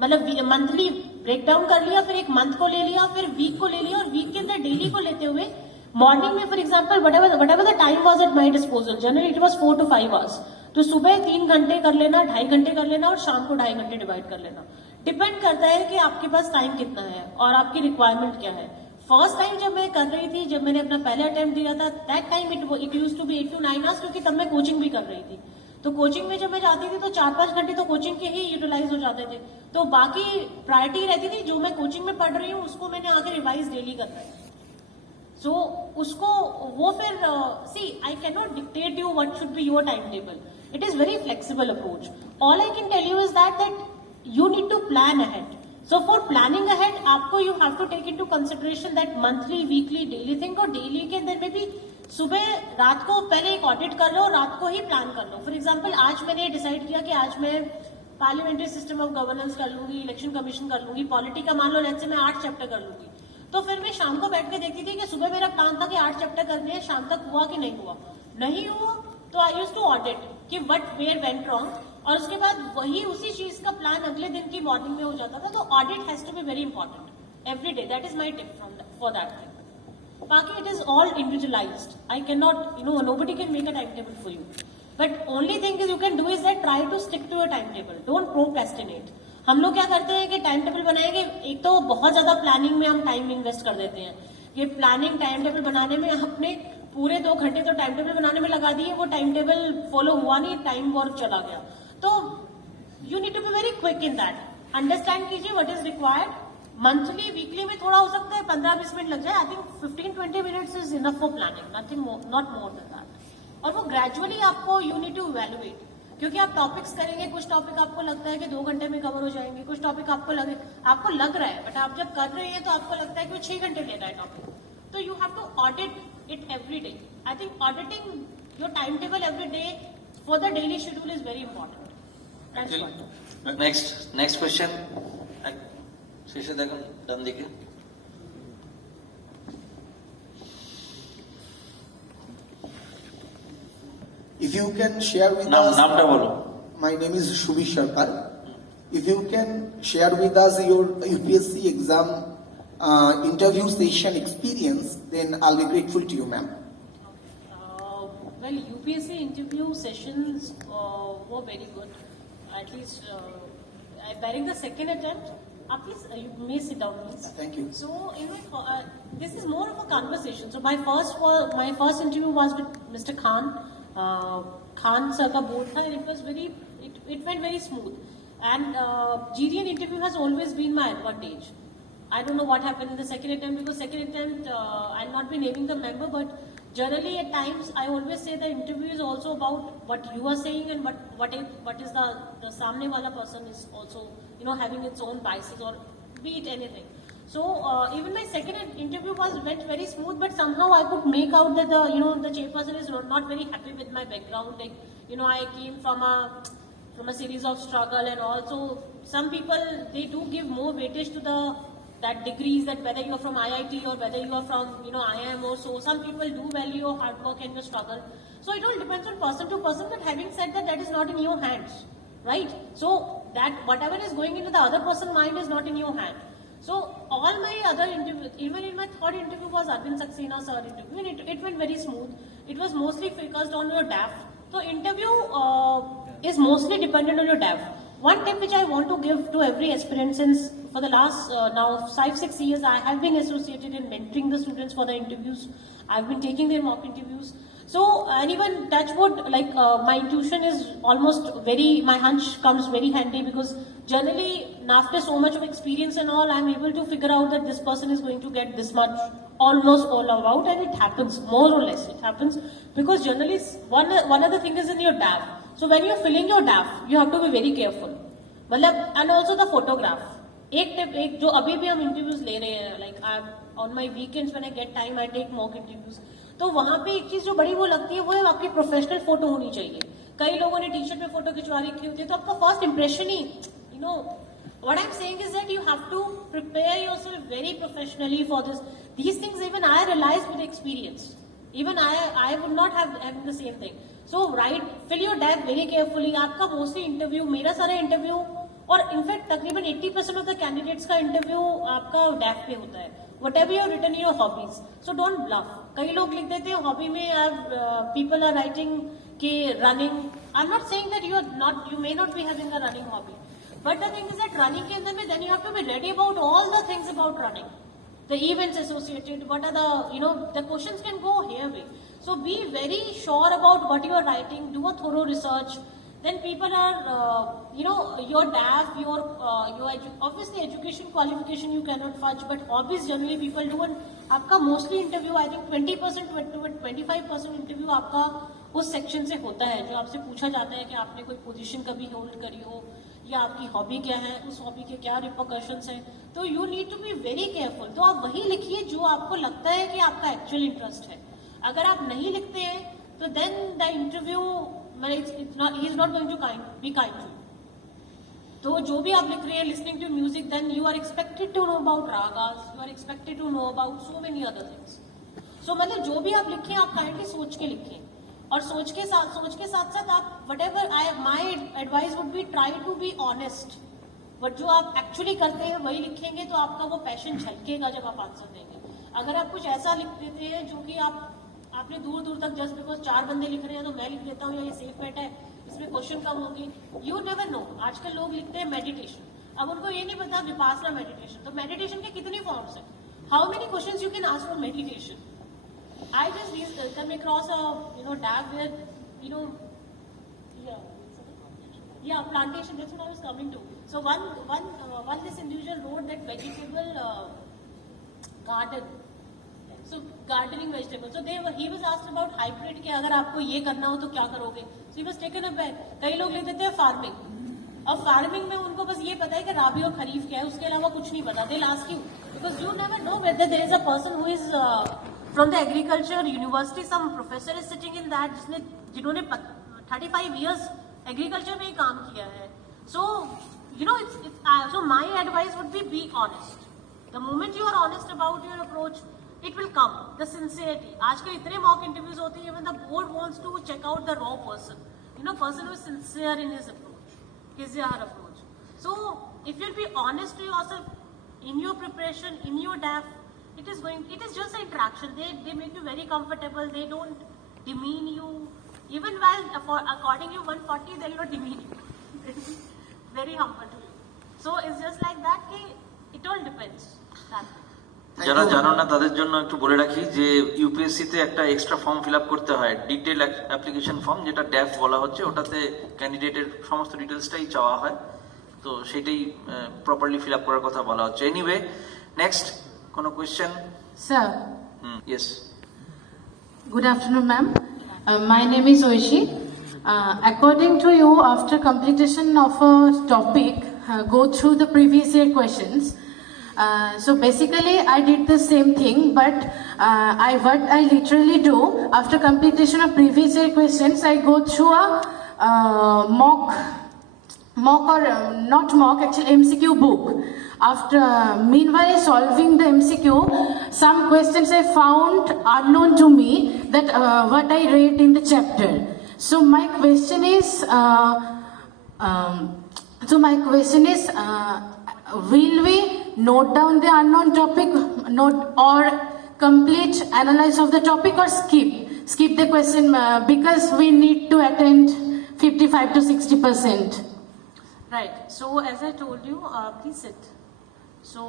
मतलब मंथली ब्रेक डाउन कर लिया, फिर एक मंथ को ले लिया, फिर वीक को ले लिया, और वीक के अंदर डेली को लेते हुए मॉर्निंग में for example whatever the time was at my disposal, generally it was 4 to 5 hours. तो सुबह 3 घंटे कर लेना, 2.5 घंटे कर लेना और शाम को 2.5 घंटे डिवाइड कर लेना. डिपेंड करता है कि आपके पास टाइम कितना है और आपकी रिक्वायरमेंट क्या है. फर्स्ट टाइम जब मैं कर रही थी, जब मैंने अपना पहला अटेम्प्ट दिया था, that time it use to be 8 to 9 hours, क्योंकि तब मैं कोचिंग भी कर रही थी. तो कोचिंग में जब मैं जाती थी तो 4-5 घंटे तो कोचिंग के ही यूटिलाइज हो जाते थे. तो बाकी प्रायोरिटी रहती थी जो मैं कोचिंग में पढ़ रही हूँ उसको मैंने आगे रिवाइज डेली करना है. सो उसको वो फिर see I can not dictate you what should be your time table. It is very flexible approach. All I can tell you is that you need to plan ahead. So for planning ahead, आपको you have to take into consideration that monthly, weekly, daily thing, और daily के अंदर में भी सुबह रात को पहले एक ऑडिट कर लो, रात को ही प्लान कर लो. फॉर एग्जाम्पल आज मैंने डिसाइड किया कि आज मैं पार्लियामेंट्री सिस्टम ऑफ गवर्नेंस कर लूंगी, इलेक्शन कमीशन कर लूंगी, पॉलिटी का मान लो लेट्स से मैं 8 चैप्टर कर लूंगी. तो फिर मैं शाम को बैठ के देखती थी कि सुबह मेरा प्लान था कि 8 चैप्टर करने हैं, शाम तक हुआ कि नहीं हुआ. नहीं हुआ तो आई यूज टू ऑडिट कि व्हाट वेयर वेंट रॉन्ग, और उसके बाद वही उसी चीज का प्लान अगले दिन की मॉर्निंग में हो जाता था. तो audit has to be very important every day. That is my tip for that thing. बाकी it is all individualised. I can not nobody can make a time table for you. But only thing is you can do is that try to stick to your time table. Don't procrastinate. हम लोग क्या करते हैं कि time table बनाएंगे, एक तो बहुत ज्यादा प्लानिंग में हम टाइम इन्वेस्ट कर देते हैं. ये प्लानिंग टाइम टेबल बनाने में अपने पूरे 2 घंटे तो टाइम टेबल बनाने में लगा दिए, वो टाइम टेबल फॉलो हुआ नहीं, टाइम और चला गया. तो you need to be very quick in that. Understand कीजिए what is required. Monthly weekly में थोड़ा हो सकता है 15-20 मिनट लग जाए. I think 15-20 minutes is enough for planning, nothing not more than that. और वो ग्रेजुअली आपको यू नीड टू इवेलुएट, क्योंकि आप टॉपिक्स करेंगे, कुछ टॉपिक आपको लगता है कि 2 घंटे में कवर हो जाएंगे, कुछ टॉपिक आपको लग रहा है, बट आप जब कर रहे हैं तो आपको लगता है कि वो 6 घंटे ले रहा है टॉपिक. तो you have to audit it every day. I think auditing your timetable every day for the daily schedule is very important. That's Actually, one. Next question শেষে দেখুন ডান দিকে. If you can share with us. নামটা বলো. My name is Shubhi Sharpal. If you can share with us your UPSC exam interview session experience, then I'll be grateful to you, ma'am. Well, UPSC interview sessions were very good. At least bearing the second attempt. Please, you may sit down, please. Thank you. So, this is more of a conversation. So, my first interview was with Mr. Khan. Khan sir ka board tha, and it was it went very smooth. And GDN interview has always been my advantage. I don't know what happened in the second attempt, because second attempt I'll not be naming the member, but generally at times I always say the interview is also about what you are saying and what is the samne wala person is also having its own biases, or be it anything. So even my second interview went very smooth, but somehow I could make out that the chairperson is not very happy with my background. Like I came from a series of struggle, and also some people, they do give more weightage to that degrees, that whether you're from IIT or whether you are from IIM or so. Some people do value your hard work and your struggle. So it all depends on person to person, but having said that is not in your hands, right? So that whatever is going into the other person's mind is not in your hand. So all my other interviews, even in my third interview was Arvind Saxena sir interview, and it went very smooth. It was mostly focused on your DAF. So interview is mostly dependent on your DAF. One tip which I want to give to every aspirant, since for the last now 5-6 years I have been associated in mentoring the students for the interviews. I've been taking their mock interviews. So anyone touch wood, like my intuition is almost my hunch comes very handy, because generally after so much of experience and all, I'm able to figure out that this person is going to get this much, almost all about, and it happens, more or less it happens, because generally one other thing is in your DAF. So when you're filling your DAF, you have to be very careful. And also the photograph. एक tip जो अभी भी हम interviews ले रहे हैं, like on my weekends when I get time I take mock interviews. तो वहां पे एक चीज जो बड़ी वो लगती है, वो है आपकी प्रोफेशनल फोटो होनी चाहिए. कई लोगों ने टी-शर्ट में फोटो खिंचवा रखी होती है, तो आपका first impression he what I'm saying is that you have to prepare yourself very professionally for this. These things even I realized with experience. Even I would not have the same thing. So fill your DAF very carefully. आपका mostly interview, मेरा सारा interview, और in fact तकरीबन 80% of the candidates का interview आपका DAF पे होता है. Whatever you written in your hobbies. So don't bluff. कई लोग लिख देते हैं हॉबी में, people are writing कि running. I'm not saying that you may not be having a running hobby. But the thing is that running के अंदर में then you have to be ready about all the things about running. the events associated, what are the, the questions can go here way. So be very sure about what you are writing, do a thorough research. Then people are, your DAF, obviously education qualification you cannot fudge, but hobbies generally people do. And आपका mostly interview, I think 20% to 25% interview आपका उस section से होता है जो आपसे पूछा जाता है कि आपने कोई पोजीशन कभी होल्ड करी हो या आपकी हॉबी क्या है, उस हॉबी के क्या रिपोकर्शंस हैं. तो you need to be very careful. तो आप वही लिखिए जो आपको लगता है कि आपका एक्चुअल इंटरेस्ट है. अगर आप नहीं लिखते हैं तो then the interview he is not going to be kind to. तो जो भी आप लिख रहे हैं, listening to music, then you are expected to know about ragas, you are expected to know about so many other things. So मतलब जो भी आप लिखें आप काइंडली सोच के लिखें. और सोच के साथ साथ आप whatever my advice would be try to be honest. But जो आप एक्चुअली करते हैं वही लिखेंगे तो आपका वो पैशन झलकेगा जब आप आंसर देंगे. अगर आप कुछ ऐसा लिख देते हैं जो कि आपने दूर दूर तक जस्ट बिकॉज 4 बंदे लिख रहे हैं तो मैं लिख देता हूँ या ये सेफ बेट है, इसमें क्वेश्चन कम होंगे, यू नेवर नो. आजकल लोग लिखते हैं मेडिटेशन, अब उनको ये नहीं पता विपासना मेडिटेशन. तो मेडिटेशन के कितनी फॉर्म्स हैं, how many questions you can ask for meditation. I just come across a DAF where plantation. That's what I was coming to. So one this individual wrote that vegetable garden. So gardening vegetables. So he was asked about hybrid कि अगर आपको ये करना हो तो क्या करोगे. So he was taken aback. कई लोग ले देते हैं फार्मिंग. अब फार्मिंग में उनको बस ये पता है कि राबी और खरीफ क्या है, उसके अलावा कुछ नहीं पता. They'll ask you because you never know whether there is a person who is from the agriculture university, some professor is sitting in that जिन्होंने 35 years agriculture में ही काम किया है. So so my advice would be honest. The moment you are honest about your approach, it will come. The sincerity. आजकल इतने mock interviews होती हैं when the board wants to check out the raw person. Person who is sincere in his approach, his or her approach. So if you'll be honest to yourself in your preparation, in your DAF, it is just an interaction. They make you very comfortable. They don't demean you. Even while according you 140, they'll not demean you. They'll be very humble to you. So it's just like that. It all depends. That way. যারা জানো না তাদের জন্য একটু বলে রাখি যে UPSC তে একটা এক্সট্রা ফর্ম ফিল আপ করতে হয়, ডিটেল অ্যাপ্লিকেশন ফর্ম, যেটা ড্যাফ বলা হচ্ছে. ওটাতে ক্যান্ডিডেটের সমস্ত ডিটেলসটাই চাওয়া হয়, তো সেটাই প্রপারলি ফিল আপ করার কথা বলা হচ্ছে. এনিওয়ে, নেক্সট কোনো question? Sir, yes. good afternoon, ma'am. My name is Oishi. According to you, after completion of a topic, go through the previous year questions. So basically, I did the same thing, but what I literally do after completion of previous year questions, I go through a mock or not mock, actually MCQ book. After meanwhile solving the MCQ, some questions I found unknown to me that what I read in the chapter. So my question is, will we note down the unknown topic, or complete analysis of the topic, or skip the question because we need to attend 55 to 60%. Right. So as I told you, please sit. So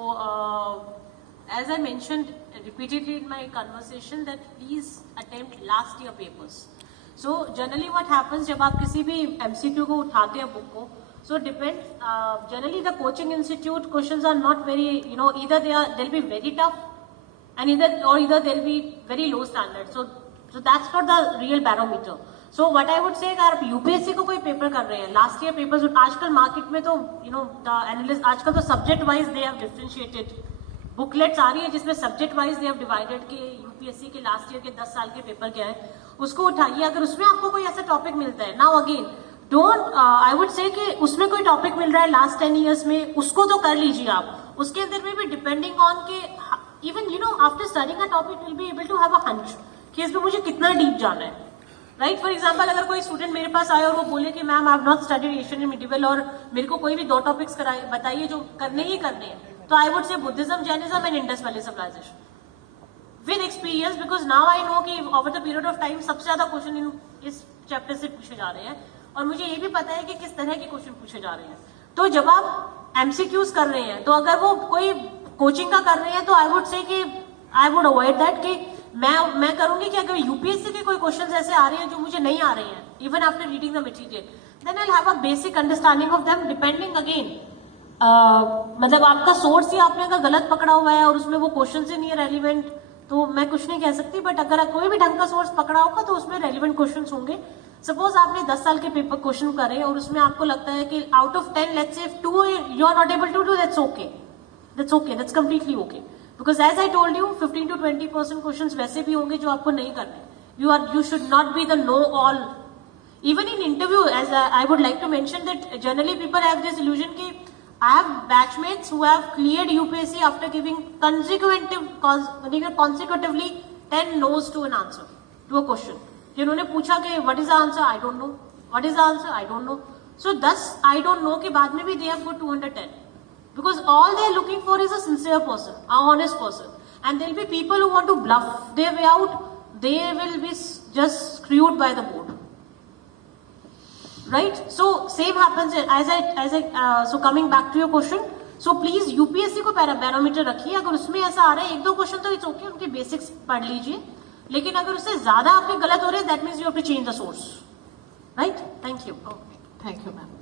as I mentioned repeatedly in my conversation that please attempt last year papers. So generally what happens जब आप किसी भी MCQ को उठाते हैं book को, so depends. Generally the coaching institute questions are not very, either they'll be very tough, and either they'll be very low standard. So that's not the real barometer. So what I would say अगर आप UPSC को कोई paper कर रहे हैं, last year papers आजकल market में तो द एनालिस्ट आजकल तो subject wise they have differentiated booklets आ रही है जिसमें subject wise they have divided के यूपीएससी के लास्ट ईयर के 10 साल के पेपर क्या है, उसको उठाइए. अगर उसमें आपको कोई ऐसा टॉपिक मिलता है, now again don't, I would से कि उसमें कोई टॉपिक मिल रहा है लास्ट 10 years में, उसको तो कर लीजिए आप. उसके अंदर में भी डिपेंडिंग ऑन के even after studying a topic will be able to have a hunch कि इसमें मुझे कितना डीप जाना है. राइट. फॉर एग्जाम्पल अगर कोई स्टूडेंट मेरे पास आए और वो बोले कि ma'am I have not studied Asian and medieval और मेरे को कोई भी 2 टॉपिक्स बताइए जो करने ही करने हैं, तो I would say Buddhism, Jainism and Indus Valley civilisation with experience, because now I know कि over the period of time सबसे ज्यादा क्वेश्चन इस चैप्टर से पूछे जा रहे हैं और मुझे ये भी पता है कि किस तरह के क्वेश्चन पूछे जा रहे हैं. तो जब आप एमसीक्यूज कर रहे हैं तो अगर वो कोई कोचिंग का कर रहे हैं तो आई वुड से कि आई वुड अवॉइड दैट कि मैं करूंगी कि अगर यूपीएससी के कोई क्वेश्चंस ऐसे आ रहे हैं जो मुझे नहीं आ रहे हैं, even after reading the material, then I have a basic understanding of them depending again, मतलब आपका सोर्स ही आपने अगर गलत पकड़ा हुआ है और उसमें वो क्वेश्चन ही नहीं है रेलिवेंट, तो मैं कुछ नहीं कह सकती, बट अगर कोई भी ढंग का सोर्स पकड़ा होगा तो उसमें रेलिवेंट क्वेश्चंस होंगे। सपोज आपने 10 साल के पेपर क्वेश्चन करे और उसमें आपको लगता है कि out of 10 let's say 2 you are not able to do, that's okay, that's completely okay, because as I told you 15 to 20% questions वैसे भी होंगे जो आपको नहीं करने। You should not be the know all. Even in interview, as I would like to mention that generally people have this illusion कि I have batchmates who have cleared UPSC after giving consecutively 10 no's to an answer, to a question. जिन्होंने पूछा कि what is the answer? I don't know. What is the answer? I don't know. So thus I don't know के बाद में भी they have got 210. Because all they are looking for is a sincere person, a honest person. And there will be people who want to bluff their way out. They will be just screwed by the board. Right? So same happens so coming back to your question. So please UPSC को barometer रखिए, अगर उसमें ऐसा आ रहा है 1-2 question तो it's okay, उनके basics पढ़ लीजिए, लेकिन अगर उससे ज्यादा आपके गलत हो रहे हैं that means you have to change the source, right? Thank you. Thank you, ma'am.